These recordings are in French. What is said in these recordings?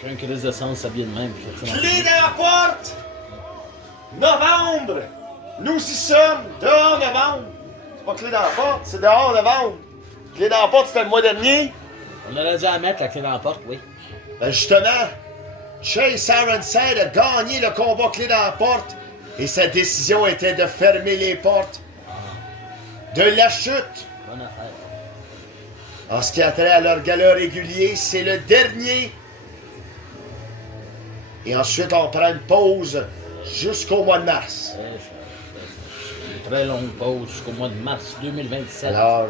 Qu'un crise de sens s'habille de même. Clé dans la porte! Novembre! Nous y sommes! Dehors novembre! C'est pas clé dans la porte, c'est dehors novembre! Clé dans la porte, c'était le mois dernier! On aurait dû la mettre, la clé dans la porte, oui. Ben justement, Chase Ironside a gagné le combat clé dans la porte et sa décision était de fermer les portes de la chute. Bonne affaire. En ce qui a trait à leur gala régulier, c'est le dernier. Et ensuite, on prend une pause jusqu'au mois de mars. Une très longue pause jusqu'au mois de mars 2027. Alors,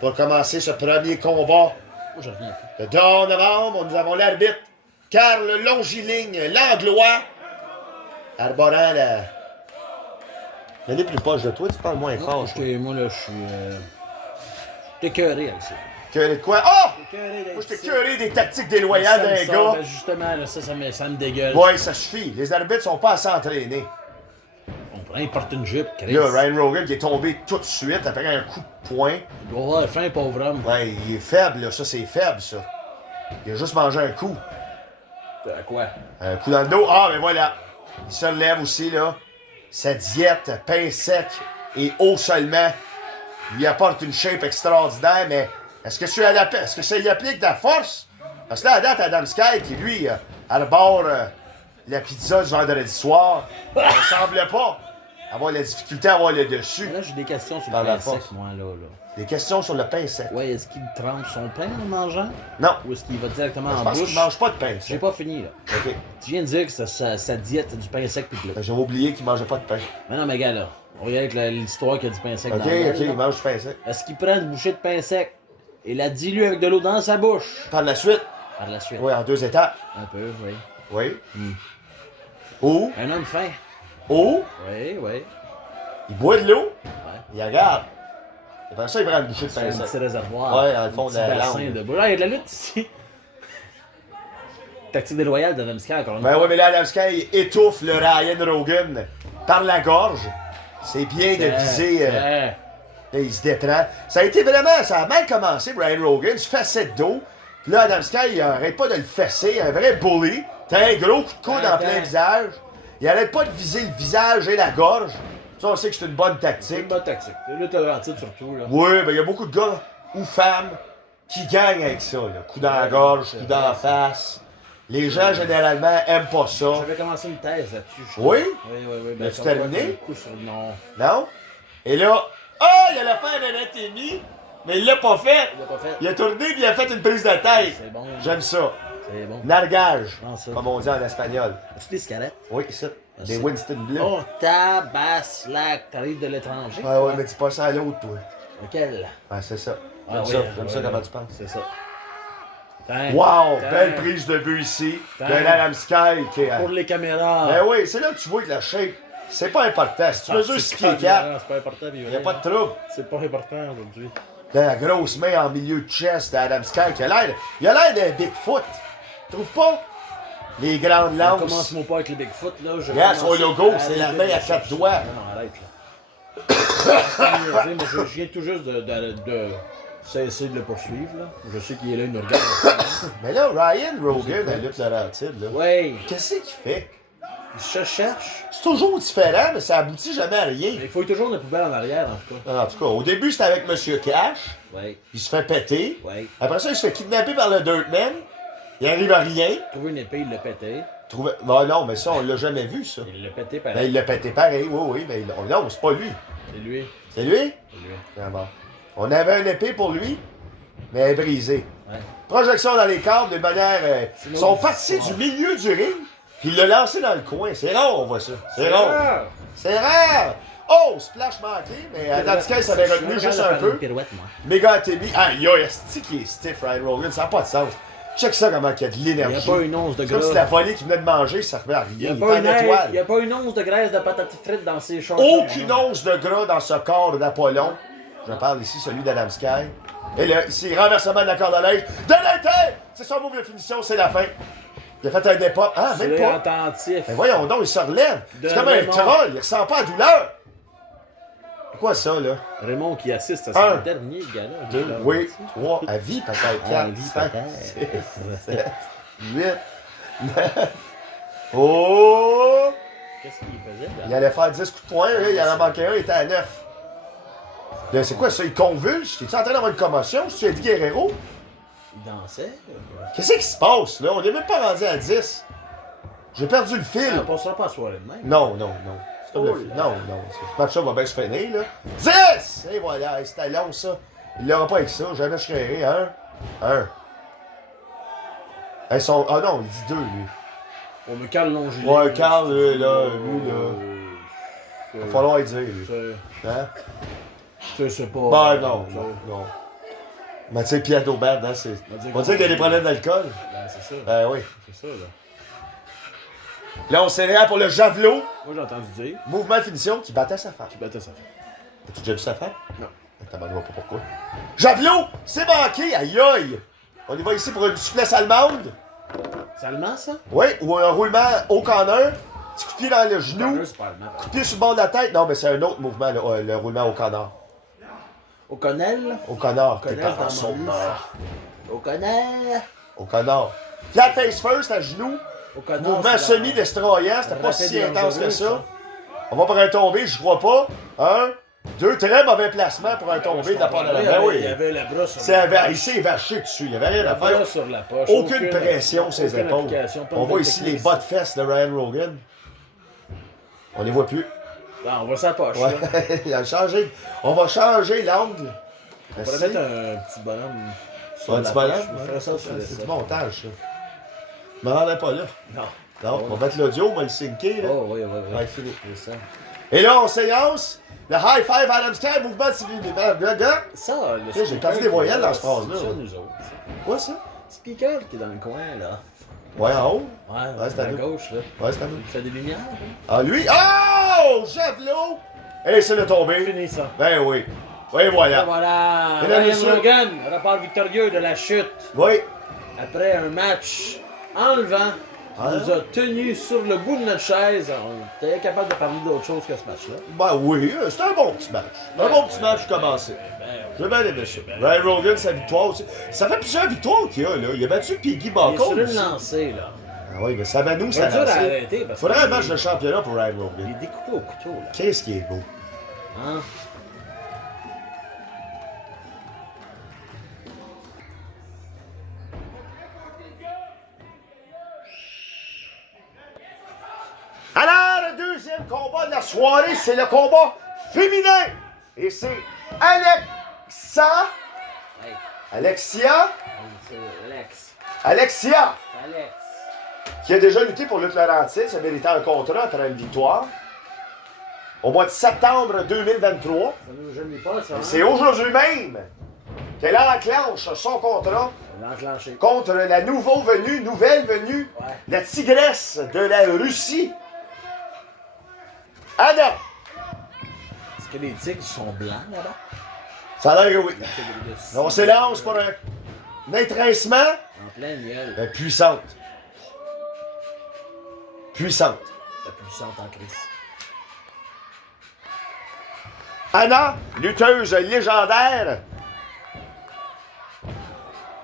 pour commencer ce premier combat, Moi, je reviens plus. le 2 novembre, nous avons l'arbitre Carl Longiligne Langlois, arborant la... Elle est plus proche de toi, tu parles moins fort. Moi, là, je suis... écœuré avec ça. Que quoi? Oh! Écœuré Moi, j'étais curé des tactiques déloyales d'un gars. Ben justement, là, ça me dégueule. Ouais, ça suffit. Les arbitres sont pas assez entraînés. On pourrait importer une jupe, Chris. Là, Ryan Rogan qui est tombé tout de suite après un coup de poing. Il doit avoir faim, pauvre homme. Ouais, il est faible, là. Ça, c'est faible, ça. Il a juste mangé un coup. À quoi? Un coup dans le dos. Ah, ben voilà. Il se relève aussi, là. Sa diète, pain sec et eau seulement, lui apporte une shape extraordinaire, mais est-ce que ça y applique de la force? Parce que là, à date, Adam Sky, qui lui, arbore la pizza du vendredi soir, ne semble pas avoir la difficulté à avoir le dessus. Là, j'ai des questions sur Dans le la pain sec, force. moi, là. Des questions sur le pain sec. Ouais, est-ce qu'il trempe son pain en mangeant? Non, Ou est-ce qu'il va directement je en pense bouche? qu'il mange pas de pain J'ai sec. pas fini, là. OK. Tu viens de dire que sa diète, c'est du pain sec pis de l'eau. Ben, j'avais oublié qu'il mangeait pas de pain. Mais non, mais gars, là, on regarde avec l'histoire qu'il y a du pain sec OK, dans le OK, il mange du pain sec. Est-ce qu'il prend une bouchée de pain sec et la dilue avec de l'eau dans sa bouche? Par la suite, Par la suite. oui, en 2 étapes. Un peu, oui. Oui. Hmm. Ou, Un homme fin. ou, Oui, oui. il boit de l'eau, Ouais. il regarde. Après ça, il prend une bouchée de C'est pain un sec. petit réservoir. Ouais, dans le fond Un de la petit bassin langue. de bouche. Ah, il y a de la lutte ici. Tactique déloyale de Sky, encore une Ben fois. ouais, mais là, Adam Sky étouffe le Ryan Rogan par la gorge. C'est bien de viser. Là, il se déprend. Ça a été vraiment. Ça a mal commencé, Ryan Rogan. Se fessait de dos. Puis là, Adam Sky, il arrête pas de le fesser. Un vrai bully. T'as un gros coup de coude en plein visage. Il arrête pas de viser le visage et la gorge. Ça, on sait que c'est une bonne C'est une tactique. bonne tactique. Là, t'as Laurentide surtout, là. Oui, ben il y a beaucoup de gars ou femmes qui gagnent avec ça. Là. Coup dans la gorge, coup dans la face. Les gens, généralement, aiment pas ça. J'avais commencé une thèse là-dessus. je Oui? crois. Oui, oui, oui. L'as-tu comme quoi, terminé? le coup sur le nom. Non? Et là, il a l'affaire d'anatomie, mais il l'a pas fait. Il l'a pas fait. Il a tourné puis il a fait une prise de tête. C'est bon. J'aime ça. C'est bon. Nargage, Non, ça. comme on dit en espagnol. As-tu des cigarettes? Oui, ça. Des ça. Winston Bleu. Oh, tabaslac. T'arrives de l'étranger? Ah ouais, mais dis pas ça à l'autre, toi. Lequel? Ouais, c'est ça. Ah J'aime oui, ça, ouais, j'aime ça ouais, comment ouais. tu penses. C'est ça. Tiens, Wow, tiens. belle prise de vue ici. Tiens. D'un Adam Sky qui est... Pour les caméras. Ben oui, c'est là que tu vois que la shape, c'est pas important. Si tu mesures 6 pieds 4, C'est pas important, il n'y a pas de trouble. C'est pas important aujourd'hui. Là, la grosse main en milieu de chest d'Adam Sky qui a l'air... Il a l'air d'un Bigfoot. Tu trouves pas? Les grandes On lances. commence-moi pas avec le Bigfoot, là. Je Regarde, commence son logo, à c'est la arrêter main à de 4 chercher. doigts. Non, arrête, là. Moi, je viens tout juste de cesser de le poursuivre, là. Je sais qu'il est là, il nous regarde. Mais là, Ryan Rogan, la lutte Laurentide, là. Ouais, Qu'est-ce qu'il fait? il se cherche. C'est toujours différent, mais ça aboutit jamais à rien. Mais il faut toujours une poubelle en arrière, en tout cas. En tout cas, au début, c'était avec Monsieur Cash. Ouais, Il se fait péter. ouais. Après ça, il se fait kidnapper par le Dirtman. Il arrive à rien. Trouver une épée, il l'a pété. Non, non, mais ça, on l'a jamais vu, ça. Il l'a pété Ben, pareil. il l'a pété pareil, oui, oui, mais non, c'est pas lui. C'est lui. C'est lui? C'est lui. Ah bon. On avait une épée pour lui, mais elle est brisée. Ouais. Projection dans les cadres de manière. Ils sont autre partis histoire. du milieu du ring, puis il l'a lancé dans le coin. C'est rare, on voit ça. C'est rare. C'est rare. Oh, splash manqué, mais Adam Sky s'avait retenu juste un peu. Une pirouette, moi. Méga Timmy. Ah, yo, est-ce qu'il est stiff, Ryan Rogan? Ça n'a pas de sens. Check ça comment il y a de Il n'y l'énergie. a pas une once de C'est comme si la gras. volée qu'il venait de manger, ça servait à Il n'y rien. a, Il pas était en étoile. il y a pas une once de graisse de patates frites dans ses shorts. Aucune once de gras dans ce corps d'Apollon. Je parle ici, celui d'Adam Sky. Et là, ici, renversement de la corde à linge. De l'intérieur! C'est son move de finition, c'est la fin. Il a fait un départ. Ah, C'est même pas. attentif. Mais voyons donc, il se relève. De C'est comme un Raymond. troll, il ressent pas la douleur. C'est quoi ça, là? Raymond qui assiste à Un, son dernier gala. 2, oui, 3, à vie peut-être, 4, vie 5, peut-être. 6, 7, 8. Oh! Qu'est-ce qu'il faisait, là? Il allait faire 10 coups de poing, là, il en a manqué un, il était à 9. Là, c'est quoi ça? Il convulse? T'es-tu en train d'avoir une commotion? Tu as dit Guerrero? Il dansait. Qu'est-ce qui se passe, là? On est même pas rendu à 10. J'ai perdu le fil. On passera pas à soirée de même. Non, non, non. C'est comme Oh le fil. là. Non, non. Ce match-là va bien se finir, là. 10! Et voilà, hey, c'était long, ça. Il l'aura pas avec ça. Jamais je serais. Un. Elles sont... Ah non, il dit 2, lui. On me Carl Longillet. Ouais, Carl, lui, là. Il va falloir y dire, lui. Hein? C'est pas. Ben non, non. Mais tu sais, Pierre Daubert, hein, c'est. On va dire qu'il y a des problèmes d'alcool. Ben, c'est ça. Ben oui. C'est ça, là. Là, on s'élève pour le javelot. Moi, j'ai entendu dire Mouvement de finition qui battait sa femme. qu'il battait sa femme. As-tu déjà vu sa femme? Non. T'as pas pourquoi. Javelot, c'est manqué, aïe aïe. On y va ici pour une souplesse allemande. C'est allemand, ça? Oui, ou un roulement au corner. Petit coup de pied dans le genou. Corner, c'est pas allemand. Coup de pied sur le bord de la tête. Non, mais c'est un autre mouvement, le roulement au canard. Au Connell? Au canard. Au Tes Connell, parents dans sont mon morts. Au Connell? Au canard. Flat face first à genoux. Au Connell. Mouvement semi-destroyant. C'était pas Rapide si et intense que dangereux, ça. On va pour un tombé, je crois pas. 1, 2, très mauvais placement pour un tombé de la part de la. Ben Il y oui. avait la brosse sur C'est il s'est vaché dessus. Il y avait rien à la faire. brosse sur la poche. Aucune pression sur ses aucune épaules. application, pas de On voit bonne ici technique. les bas de fesses de Ryan Rogan. On les voit plus. Non, on voit sa poche, là. Ouais, il a changé. On va changer l'angle. On pourrait mettre un petit bonhomme sur Un la petit poche. bonhomme. Je ferais ça sur le C'est du set. montage, ça. Je m'en rendais pas là. Non. Non, on va mettre l'audio, on va le syncer, là. Oh, oui, oui, oui. Ouais, Philippe. C'est ça. Et là, on séance. Le high five Adam Sky, mouvement de civilisation. Ça, le J'ai speaker perdu des voyelles dans cette c'est phrase-là. ça, nous autres. ça. Quoi, ça? Speaker qui est dans le coin, là. Ouais, en haut. Ouais, c'est à à nous. gauche, là. Ouais, c'est à nous. Il fait des lumières, hein. Ah, lui. Oh! Javelot! Et c'est le tombé. Fini ça. Ben oui. Oui, voilà. Voilà. Mesdames, Ryan messieurs. Logan, rapport victorieux de la chute. Oui. Après un match enlevant, Ah. nous a tenus sur le bout de notre chaise. On était incapable de parler d'autre chose que ce match-là. Ben oui, c'était un bon petit match. Un bon petit match commencé. J'ai bien aimé ça. Ryan Rogan, sa victoire aussi. Ça fait plusieurs victoires qu'il a, là. Il a battu Piggy Il est Bacall. sur une aussi. lancée, là. Ah oui, mais ça va nous, ça C'est dur à lancé. arrêter parce Faudrait un qu'il match de est- championnat pour Ryan Il Rogan. est découpé au couteau, là. Qu'est-ce qui est beau. Hein? Alors, le deuxième combat de la soirée, c'est le combat féminin. Et c'est Alexa. Hey, Alexia. c'est Alex. Alexia. Alex. Qui a déjà lutté pour Lutte Laurentide, se méritant un contrat après une victoire. Au mois de septembre 2023. Ça nous gêne pas, ça, hein? C'est aujourd'hui même qu'elle enclenche son contrat On l'a enclenché. contre la nouvelle venue, Ouais. la tigresse de la Russie, Anna. Est-ce que les tigres sont blancs, là-bas? Ça a l'air que oui. Les tigres de On s'élance pour un étrincement En plein miel. puissante. Puissante. La puissante en crise. Anna, lutteuse légendaire,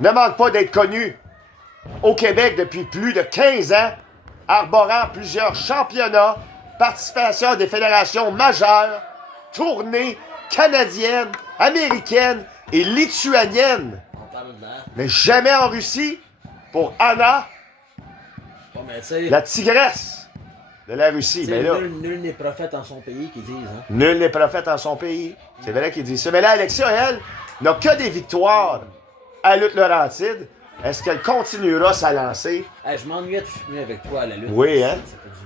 ne manque pas d'être connue au Québec depuis plus de 15 ans, arborant plusieurs championnats, participation à des fédérations majeures, tournées canadiennes, américaines et lituaniennes, On parle de l'air. mais jamais en Russie pour Anna, Bon, mais tu sais, la tigresse de la Russie. tu Mais sais, là, nul n'est prophète en son pays, qu'ils disent, hein? nul n'est prophète en son pays. C'est vrai qu'il dit ça. Mais là, Alexia, elle, n'a que des victoires à Lutte Laurentide. Est-ce qu'elle continuera sa lancée? Hey, je m'ennuyais de fumer avec toi à la lutte. Oui, hein?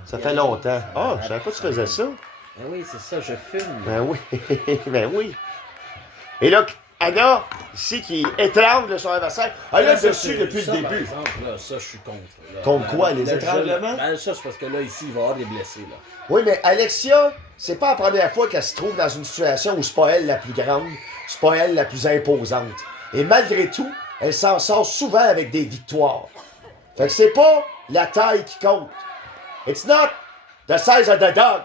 Ça Ça fait longtemps. Ah, je savais pas que tu faisais ça. Ben oui, c'est ça, je fume. Ben oui, ben oui. Et là, Anna, ici, qui étrangle son adversaire, elle Là, est ça, dessus c'est- depuis ça, le par début. exemple, là, ça, je suis contre. Là. Contre quoi, les Le étranglements? jeune- Ben, ça, c'est parce que là, ici, il va y avoir des blessés, là. Oui, mais Alexia, c'est pas la première fois qu'elle se trouve dans une situation où c'est pas elle la plus grande, c'est pas elle la plus imposante. Et malgré tout, elle s'en sort souvent avec des victoires. Fait que c'est pas la taille qui compte. It's not the size of the dog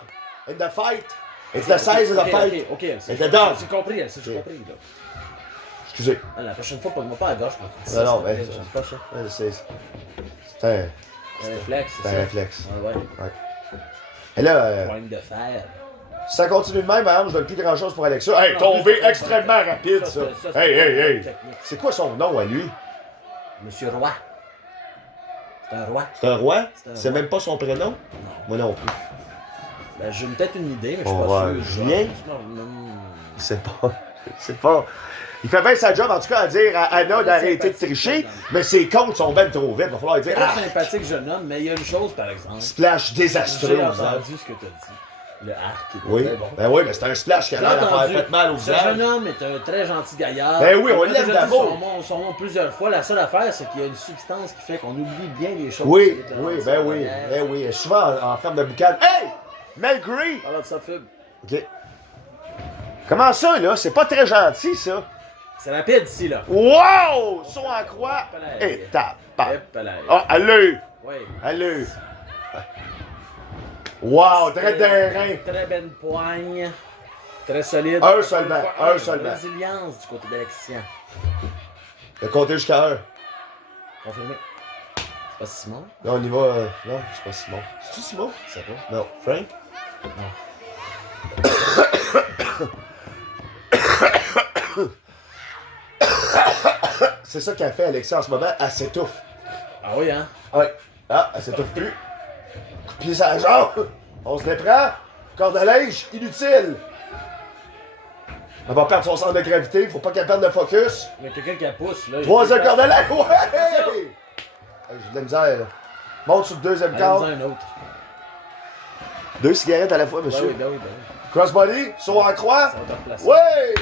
in the fight. It's the size of the fight. Ok, Et the dog. J'ai compris, elle, j'ai compris, là. Excusez. Ah, la prochaine fois, pas de moi pas à gauche, là. Non, non, mais- J'aime pas ça. C'est un Un réflexe, c'est C'est ça. un réflexe. Ouais. Et là, Poigne de fer. si ça continue de même, par exemple, je donne plus grand-chose pour Alexa. Hey, Non, tombé plus, extrêmement rapide, ça. c'est Hey, hey, hey. technique. C'est quoi son nom à lui? Monsieur Roy. C'est un roi. C'est un roi? C'est un C'est roi. même pas son prénom? Moi non plus. Ben, j'ai peut-être une idée, mais je suis On pas va- sûr. Julien? Non. C'est pas. C'est pas. Il fait bien sa job, en tout cas, à dire à Anna d'arrêter de sympathique, tricher, par exemple. mais ses comptes sont ben trop vite. Il va falloir dire. Très Ah, sympathique jeune homme, mais il y a une chose, par exemple. splash J'ai désastreux. entendu ce que tu as dit. Le arc était Oui. très bon. Ben oui, mais c'est un splash qui a J'ai l'air de faire entendu. fait mal au Ce jeune visage. homme est un très gentil gaillard. Ben oui, on a l'aime déjà dit d'abord. son nom plusieurs fois. La seule affaire, c'est qu'il y a une substance qui fait qu'on oublie bien les choses. Oui, Avec la oui, langue ben en oui, arrière. ben oui. Souvent en ferme de boucan. Hey! Malgré! Parle de ça, Fub. OK. Comment ça, là? C'est pas très gentil, ça. C'est rapide ici, là. Wow! Saut en croix. Et tape. Hep là. Ah, allez! Oui. Allez! Wow, très terrain. Très belle poigne. Très solide. Un seulement, Encore une un fois, seulement. Résilience du côté d'Alexien. De compter jusqu'à 1. Confirmé. C'est pas Simon? Là, on y va. Non, c'est pas Simon. C'est-tu Simon? C'est pas. Non. Frank? C'est ça qu'a fait Alexia en ce moment. Elle s'étouffe. Ah oui, hein? Ouais. Ah, elle s'étouffe plus. Coup de pied sur la jambe. On se les prend. Corde à linge, inutile. Elle va perdre son centre de gravité. Faut pas qu'elle perde le focus. Il y a quelqu'un qui la pousse, là. Troisième corde à linge. Ouais! Hey, j'ai de la misère, là. Monte sur le deuxième Allez, corde. un autre. 2 cigarettes à la fois, Ben monsieur. oui, ben oui, ben oui. Crossbody, saut en croix. Ça va te replacer. Ouais!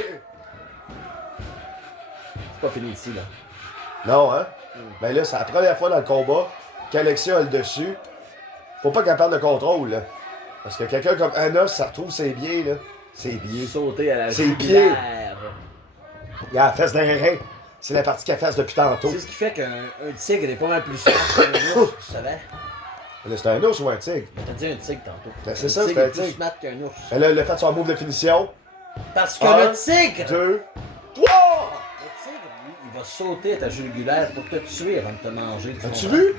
C'est pas fini ici, là. Non, hein? Ben là, c'est la première fois dans le combat qu'Alexia a le dessus. Faut pas qu'elle perde le contrôle, là. Parce que quelqu'un comme Anna, si ça retrouve ses pieds, là. Ses pieds. Sauter à la Ses jugulaire. Il a la fesse d'un rein. C'est la partie qu'elle fasse depuis tantôt. C'est ce qui fait qu'un tigre est pas mal plus soft qu'un ours, tu savais? Là, c'est un ours ou un tigre? T'as dit un tigre tantôt. Ben, c'est ça, c'est un est plus tigre. smart qu'un ours. Elle a fait son move de finition. Parce que Un, le tigre! 2, 3! Le tigre, lui, il va sauter à ta jugulaire pour te tuer avant de te manger. As-tu comprends? vu?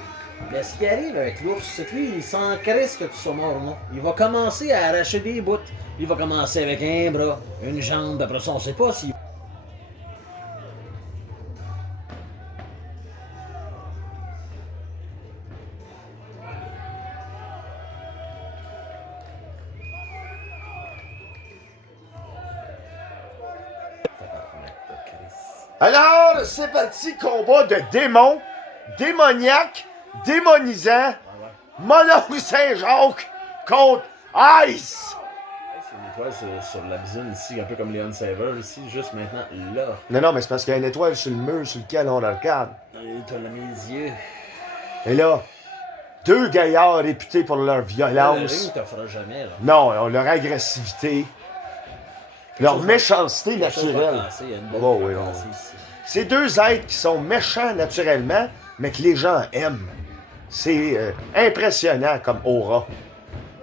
Mais ce qui arrive avec l'ours, c'est que lui, il s'en crisse que tu sois mort ou non. Il va commencer à arracher des bouts. Il va commencer avec un bras, une jambe, après ça, on sait pas si. Alors, c'est parti, combat de démons, démoniaque, démonisant, Mononcle Saint-Jacques contre Ice! C'est une étoile sur la bisine ici, un peu comme Leon Saver ici, juste maintenant là. Non, mais c'est parce qu'il y a une étoile sur le mur sur lequel on la regarde. Et t'as là mes yeux. Et là, deux gaillards réputés pour leur Le violence. ring te fera jamais, là. Non, leur agressivité. Leur chose méchanceté Quelque chose va naturelle. casser, il y a une bonne Oh, qui va oui, oh. casser ici. C'est deux êtres qui sont méchants naturellement, mais que les gens aiment. C'est impressionnant comme aura.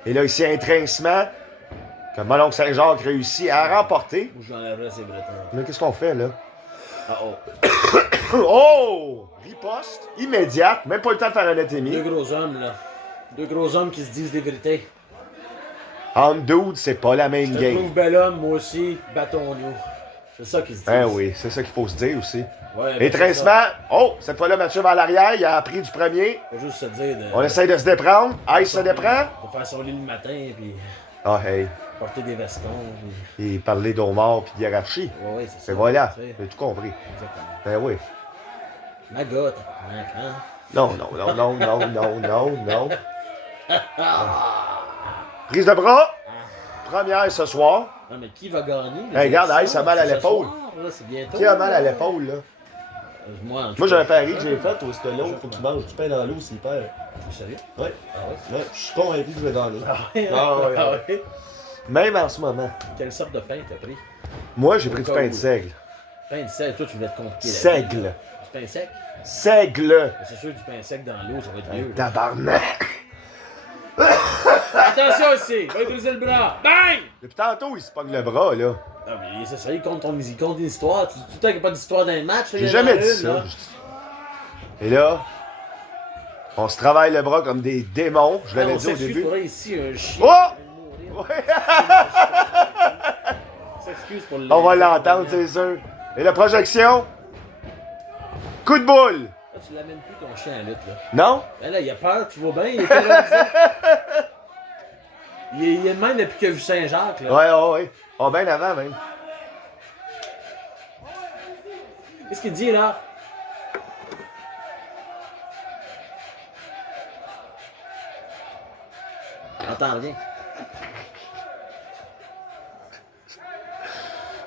Et là, ici, un trincement que Mononcle Saint-Jacques réussit à remporter. Ou j'enlèverais ses bretons. Mais qu'est-ce qu'on fait, là? Ah oh. Oh! Riposte immédiate, même pas le temps de faire un Deux anatomie. gros hommes, là. Deux gros hommes qui se disent des vérités. En dude, c'est pas la même Je te game. trouve bel homme, moi aussi, battons-nous. C'est ça qu'ils se disent. Ben oui, c'est ça qu'il faut se dire aussi. Ouais, Les ben, c'est ça. trincements, oh, cette fois-là, Mathieu va à l'arrière, il a appris du premier. Faut juste se dire de, On essaye de se déprendre. Ice se déprend. de faire son lit le matin, puis Ah, hey, porter des vestons. Puis... et parler d'Omar puis de hiérarchie. Ouais, ouais, c'est ça. Et voilà, Tu sais, j'ai tout compris. exactement. Ben oui. Ma gotte, hein? Non, non, non, non, non, non, non, non. Prise de bras. Première ce soir. Non, mais qui va gagner? Hey, regarde, élections? Ice a mal à C'est ce l'épaule. soir, là, c'est bientôt. Qui a mal à l'épaule, là? Moi, en tout Moi, j'ai cas, un pari que j'ai fait au stelo. Faut que tu manges du pain dans l'eau s'il perd. T'es sérieux? Ouais, Ah ouais? ouais, je suis convaincu que je vais gagner. ouais? Ah ouais, Ah ouais. ouais? Même en ce moment. Quelle sorte de pain t'as pris? Moi, j'ai pris Au du cas pain où. de seigle. Pain de sel, toi, tu voulais te compliquer la vie. Seigle. Du pain sec? Seigle. Mais c'est sûr que du pain sec dans l'eau, ça va être mieux. là. Tabarnak. Attention ici! Va briser le bras! Bang! Depuis tantôt, il se pogne le bras, là. Non, mais c'est ça, il compte une histoire. Tu dis tout le temps qu'il n'y a pas d'histoire dans le match. là, J'ai il y en a jamais dit une, ça. là. Et là, On se travaille le bras comme des démons, je l'avais On dit au s'excuse début. pour là, ici, un chien. Oh! va Ouais. On s'excuse pour le. On va l'entendre, c'est sûr. Et la projection? Coup de boule! Là, tu l'amènes plus ton chien à la lutte, là. Non? Ben là, il a peur, tu vois bien, il est terrorisé. Il est de même depuis qu'il a vu Saint-Jacques, là. Ouais. Oh, bien avant, même. Qu'est-ce qu'il dit, là? Entends rien.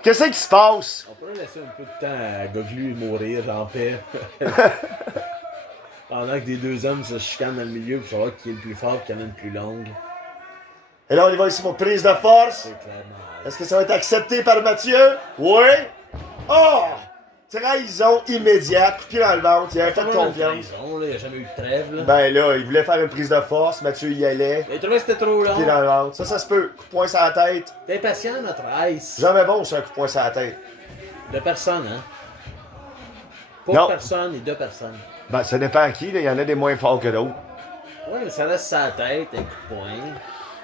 Qu'est-ce qui se passe? On pourrait laisser un peu de temps à Goglu mourir en paix. Pendant que des deux hommes se chicanent dans le milieu pour savoir qui est le plus fort et qui en a une plus longue. Et là, on y va ici pour prise de force. C'est clairement. Est-ce que ça va être accepté par Mathieu? Oui. Oh! Trahison immédiate, coup de pied dans le ventre, il avait fait confiance. Il n'y a jamais eu de trêve, là. Ben là, il voulait faire une prise de force, Mathieu y allait, Il trouvait que c'était trop coup de pied dans long. le ventre. Ça se peut. Coup de poing sur la tête. T'es impatient, notre ice. Jamais bon, c'est un coup de poing sur la tête. De personne, hein? Pour Non. personne et de personne. Ben, ça dépend à qui, là. Il y en a des moins forts que d'autres. Ouais, mais ça reste sa tête, un coup de poing.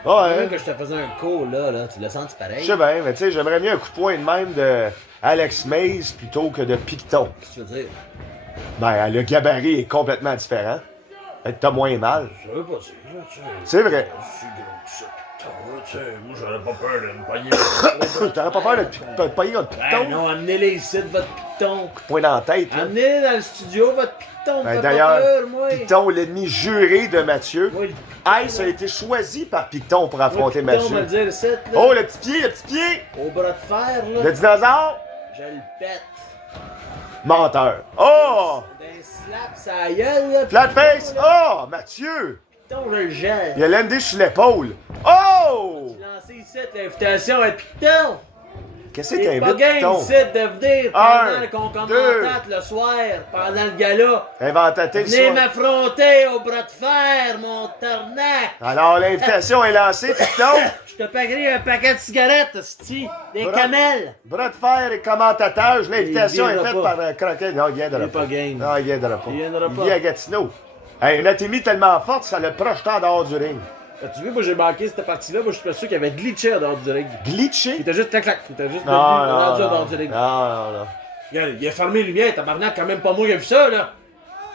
Ouais. Même que je te faisais un coup, là, tu l'as senti pareil. Je sais bien, mais tu sais, j'aimerais mieux un coup de poing de même de Alex Mays plutôt que de Picton. Qu'est-ce que tu veux dire? Ben, le gabarit est complètement différent. Fait que t'as moins mal. Je veux pas dire, là, tu sais. C'est vrai. Je suis gros que ça, putain, là, tu sais. Moi, j'aurais pas peur de me pogner. T'aurais pas peur de te pogner notre Ben Picton? non, amenez-les ici, votre piton. Point dans la tête, là. Amenez-les dans le studio, votre piton. Ben, Faites pas d'ailleurs, peur, moi. Picton, l'ennemi juré de Mathieu. Moi, le Ice a été choisi par Picton pour affronter piton, on va le Mathieu. dire, le 7, là. Oh, le petit pied! Au bras de fer, là. Le dinosaure! Je le pète. Menteur. Oh! D'un slap, sa gueule, là. Flat piton, face! là. Oh! Mathieu! Piton, je le gèle. Il a l'MD sur l'épaule. Oh! Lancez ici l'invitation à Piton. Qu'est-ce que T'es pas t'invites, game Picton? ici de venir Un, pendant qu'on deux. commentate le soir, pendant le gala. Inventaté le Venez soir. m'affronter au bras de fer, mon tarnac. Alors, l'invitation est lancée, Picton. Je te paierai un paquet de cigarettes, sti, des Bras- camels. Bras de fer et commentateur. L'invitation Il est viendra faite pas. par Croquet. Non, il viendra Il est pas. pas game. Non, il viendra pas. Il viendra pas. vit à Gatineau. Hey, une atémie tellement forte, ça l'a projeté en dehors du ring. Tu vois, moi j'ai manqué cette partie-là, moi je suis pas sûr qu'il avait glitché en dehors du ring. Glitché? Il était juste clac-clac, il était juste Non, devenu non, rendu en non, dehors du ring. non. Regarde, il a fermé les lumières, tabarnak, quand même pas moi qui a vu ça, là.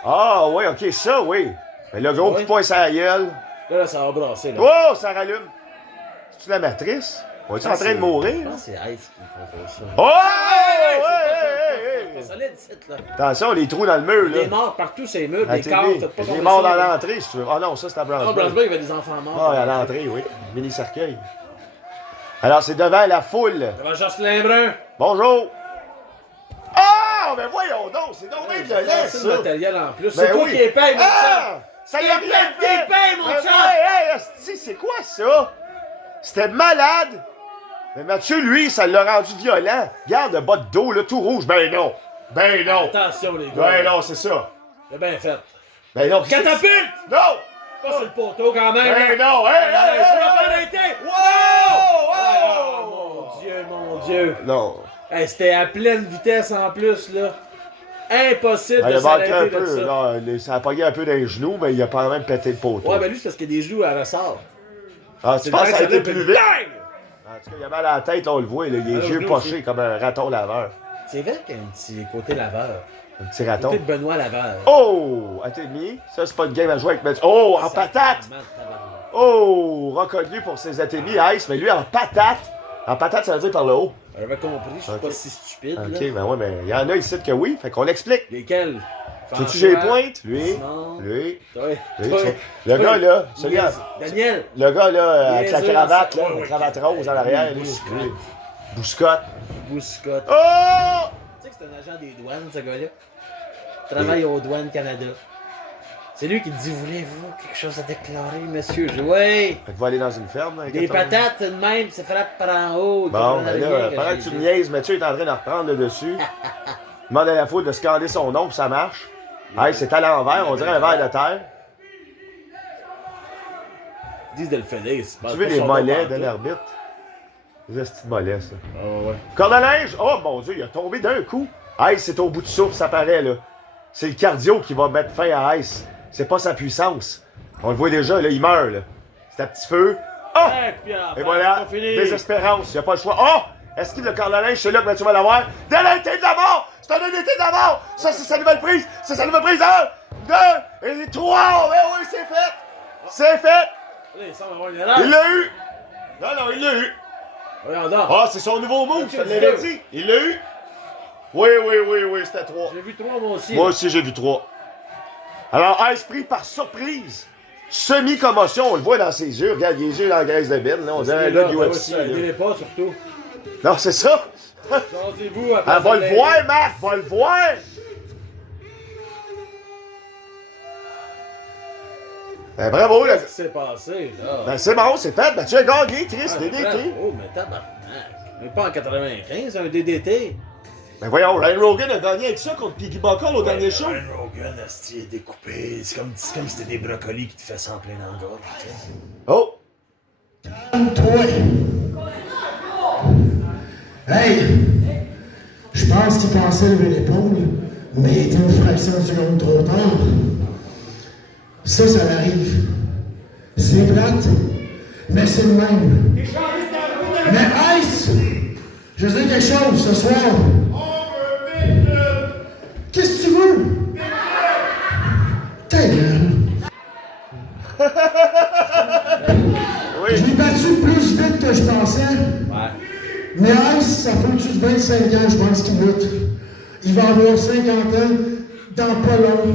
Ah, oui, ok, ça, oui. Mais le gros Ouais. coup de poing sur la gueule. Là, ça va brasser, là. Oh, ça rallume. C'est-tu la matrice? On est en train de Je mourir? pense que c'est Ice qui fait ça. Oh! C'est solide, c'est là. Attention, les trous dans le mur, Des là. morts partout, ces murs, À des TV. corps, faites pas Des tomber morts ça, dans là. l'entrée, si tu veux. Ah non, ça, c'est à Ah, Brownsburg. Brasburg, il y avait des enfants morts. Ah, à l'entrée, oui. Mini cercueil. Alors, c'est devant la foule. Devant Jocelyn Brun. Bonjour. Ah, mais voyons donc, c'est donc bien violent, C'est ça. le matériel en plus. Ben C'est toi oui. qui les paye, mon chat. Ah! Ça y a rien qui fait! paye, mon Ben chat. ouais, hey, asti, c'est quoi ça? C'était malade! Mais Mathieu, lui, ça l'a rendu violent. Regarde le bas de dos, là, tout rouge. Ben non! Ben non! Attention, les gars. Ben non, c'est ça. C'est bien fait. Ben non. Catapulte! Non! Pas sur le poteau, quand même. Ben là. non! Hey, hey, Faut hey, pas hey. arrêter. Wow! Oh, Wow! mon Dieu, mon Dieu. Non. Hey, c'était à pleine vitesse en plus, là. Impossible Il de a manqué un s'arrêter de peu, ça. là, ça a pogné un peu dans les genoux, mais il a quand même pété le poteau. Ouais, ben lui, c'est parce qu'il y a des genoux à ressort. Ah, tu penses que ça a été plus vite? Bang! En tout cas, il a mal à la tête, là, on le voit, là, il a les Ah, yeux nous pochés aussi. comme un raton laveur. C'est vrai qu'il y a un petit côté laveur. Un petit raton. Côté de Benoît Laveur. Oh! À tes demi. Ça, c'est pas une game à jouer avec Mathieu. Oh! En patate! Oh! Reconnu pour ses atémies, Ice, mais lui en patate. En patate, ça veut dire par le haut. J'avais compris, je suis Ok. pas si stupide. Ok, là. ben ouais, mais il y en a ici que oui, fait qu'on l'explique. Lesquels? Tu j'ai pointe? Lui. Simon. Lui. Toi. Lui. Toi. Le gars, là, celui Yes. Daniel. le gars, là, avec la Yes, cravate, ouais, là, ouais. la cravate rose en arrière, lui. Bouscotte. Lui. Bouscotte. Bouscotte. Oh! Tu sais que c'est un agent des douanes, ce gars-là? Il travaille aux douanes Canada. C'est lui qui te dit, voulez-vous quelque chose à déclarer, monsieur? Oui! Fait qu'il va aller dans une ferme. avec Des 14 ans. patates de même, ça frappe par en haut. Bon, Ils ben comprennent là, rien pendant que j'ai tu me dit. niaises, Mathieu est en train de reprendre le dessus. Il demande à la foule de scander son nom, puis ça marche. Hey, c'est à l'envers, on dirait un verre de terre. Ils disent de le finir. c'est pas- Tu veux pas les son mollets nom de en l'arbitre? Les petits mollets, ça. tout. Ah ouais. Corde à linge! Oh mon Dieu, il a tombé d'un coup. Ice, c'est au bout du souffle, ça paraît, là. C'est le cardio qui va mettre fin à Ice. C'est pas sa puissance. On le voit déjà, là, il meurt, là. C'est un petit feu. Oh! Et voilà, désespérance, il a pas le choix. Oh! Esquive le corps de linge, c'est là que tu vas l'avoir. DDT de la mort! C'est un DDT de la mort! Ça, c'est sa nouvelle prise! C'est sa nouvelle prise! 1, 2, et 3! Mais oui, c'est fait! C'est fait! Il l'a eu! Non, il l'a eu! Ah, c'est son nouveau move, je te l'avais dit! Il l'a eu! Oui, c'était 3. J'ai vu 3 moi aussi. Moi aussi, j'ai vu 3. Alors, Ice pris par surprise. Semi-commotion, on le voit dans ses yeux. Regarde, les yeux dans la graisse de bine. Là, on dirait là, UFC. Ne pas, surtout. Non, c'est ça. Changez-vous après. Ah, va le voir, Marc, va le voir. Ben, bravo, là. Qu'est-ce qui s'est passé, là? Ben, c'est bon, c'est fait. Ben, tu as gagné, Chris, DDT. Oh, mais tabarnak. Mais pas en 95, un DDT. Ben, voyons, Ryan Rogan a gagné avec ça contre Piggy Buckle au dernier show. Ryan Rogan, est découpé. C'est comme si c'était des brocolis qui te faisaient en plein dans le gorge. Oh. Toi. Hey! Je pense qu'il pensait lever l'épaule, mais il était une fraction de seconde trop tard. Ça l'arrive. C'est plate, mais c'est le même. Mais Ice! Je veux dire quelque chose ce soir. Qu'est-ce que tu veux? Ta gueule. Oui. Je l'ai battu plus vite que je pensais. Ouais. Mais Ice, ça fait au-dessus de 25 ans, je pense qu'il lutte. Il va avoir 50 ans dans pas long.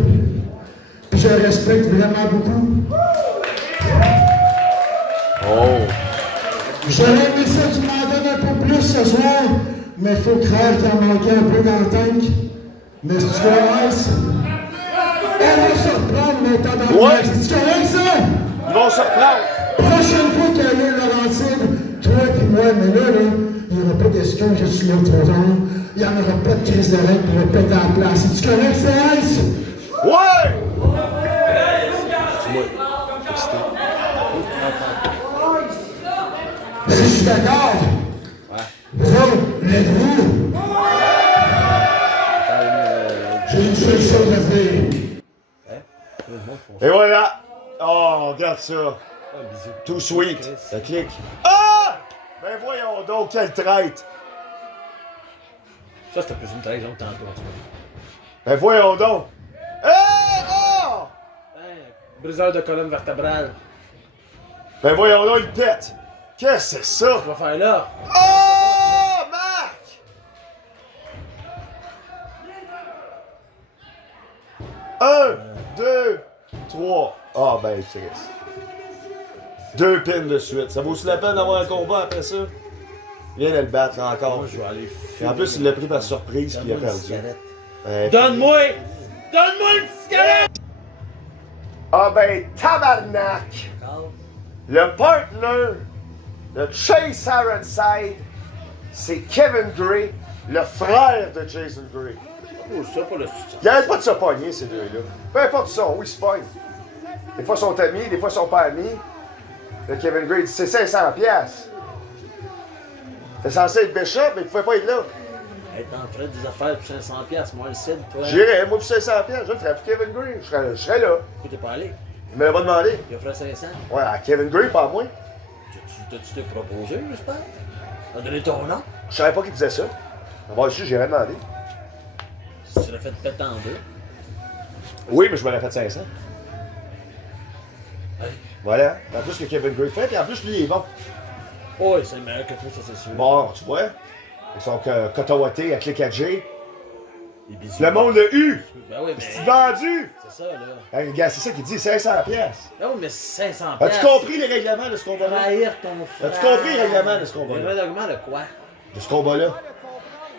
Puis je le respecte vraiment beaucoup. Oh. J'aurais aimé ça qu'il m'en donne un peu plus ce soir, mais faut croire qu'il en manquait un peu dans le tank. Mais si tu vois Ice, on va se reprendre, mon tabarnak. Ouais. C'est-tu correct, ça? Ils vont se reprendre. Prochaine fois qu'il y a eu Laurentide, toi et moi, mais là, il n'y aura pas d'excuse, je suis là trop tard. Il n'y en aura pas de crise de règle pour me péter en place. C'est-tu correct, c'est Ice? Ouais! Si je suis d'accord. Vous autres, l'êtes-vous? J'ai une seule chose à dire. Et voilà! Oh, regarde ça! Too sweet! Ça clique. Ah! Ben voyons donc, quelle traite! Ça, c'était plus une trahison que tantôt. Ben voyons donc! Hey! Oh! Briseur de colonne vertébrale. Ben voyons donc, il pète! Qu'est-ce que c'est ça? Tu vas faire là. Oh! Marc! Un, 2, 3. Ah ben, Chris. 2 pins de suite. Ça vaut-tu la peine d'avoir un combat après ça? Viens de le battre là, encore. Moi, je vais aller. Et en plus, il l'a pris par surprise puis il a Donne-moi une perdu. cigarette. Donne-moi! Donne-moi une cigarette! Ah ben, tabarnak! Le partner de Chase Ironside, c'est Kevin Gray, le frère de Jason Gray. Oh, ça, pas le Il arrête pas de se pogner, ces deux-là. Peu importe son, oui, ils se pognent. Des fois, ils sont amis, des fois, ils sont pas amis. Le Kevin Gray dit c'est 500$. T'es censé être Bishop, mais tu pouvais pas être là. Hey, t'en ferais des affaires pour 500$, moi, le Cid, toi. J'irais, moi, pour 500$, je le ferais pour Kevin Gray. Je serais là. Pourquoi t'es pas allé? Il me l'a pas demandé. Il offrait 500. Ouais, à Kevin Gray, pas à moi. T'as-tu te proposé, j'espère? T'as donné ton nom? Je savais pas qu'il faisait ça. Moi aussi, j'irais demander. Tu l'as fait péter en deux. Oui, mais je me l'ai fait 500. Hey. Voilà. En plus que Kevin Gray fait, et en plus, lui, il est bon. Oh, c'est le meilleur que toi, ça, c'est sûr. Bon, tu vois. Ils sont cotawatés à clic à J. Les bisous. Le monde l'a eu. Ben oui, mais. C'est vendu. C'est ça, là. Hey, gars, c'est ça qu'il dit, 500$. Ben oui, mais 500$. As-tu compris les règlements de ce combat-là? Trahir ton frère. As-tu compris les règlements de ce Les combat-là? règlements de quoi? De ce combat-là?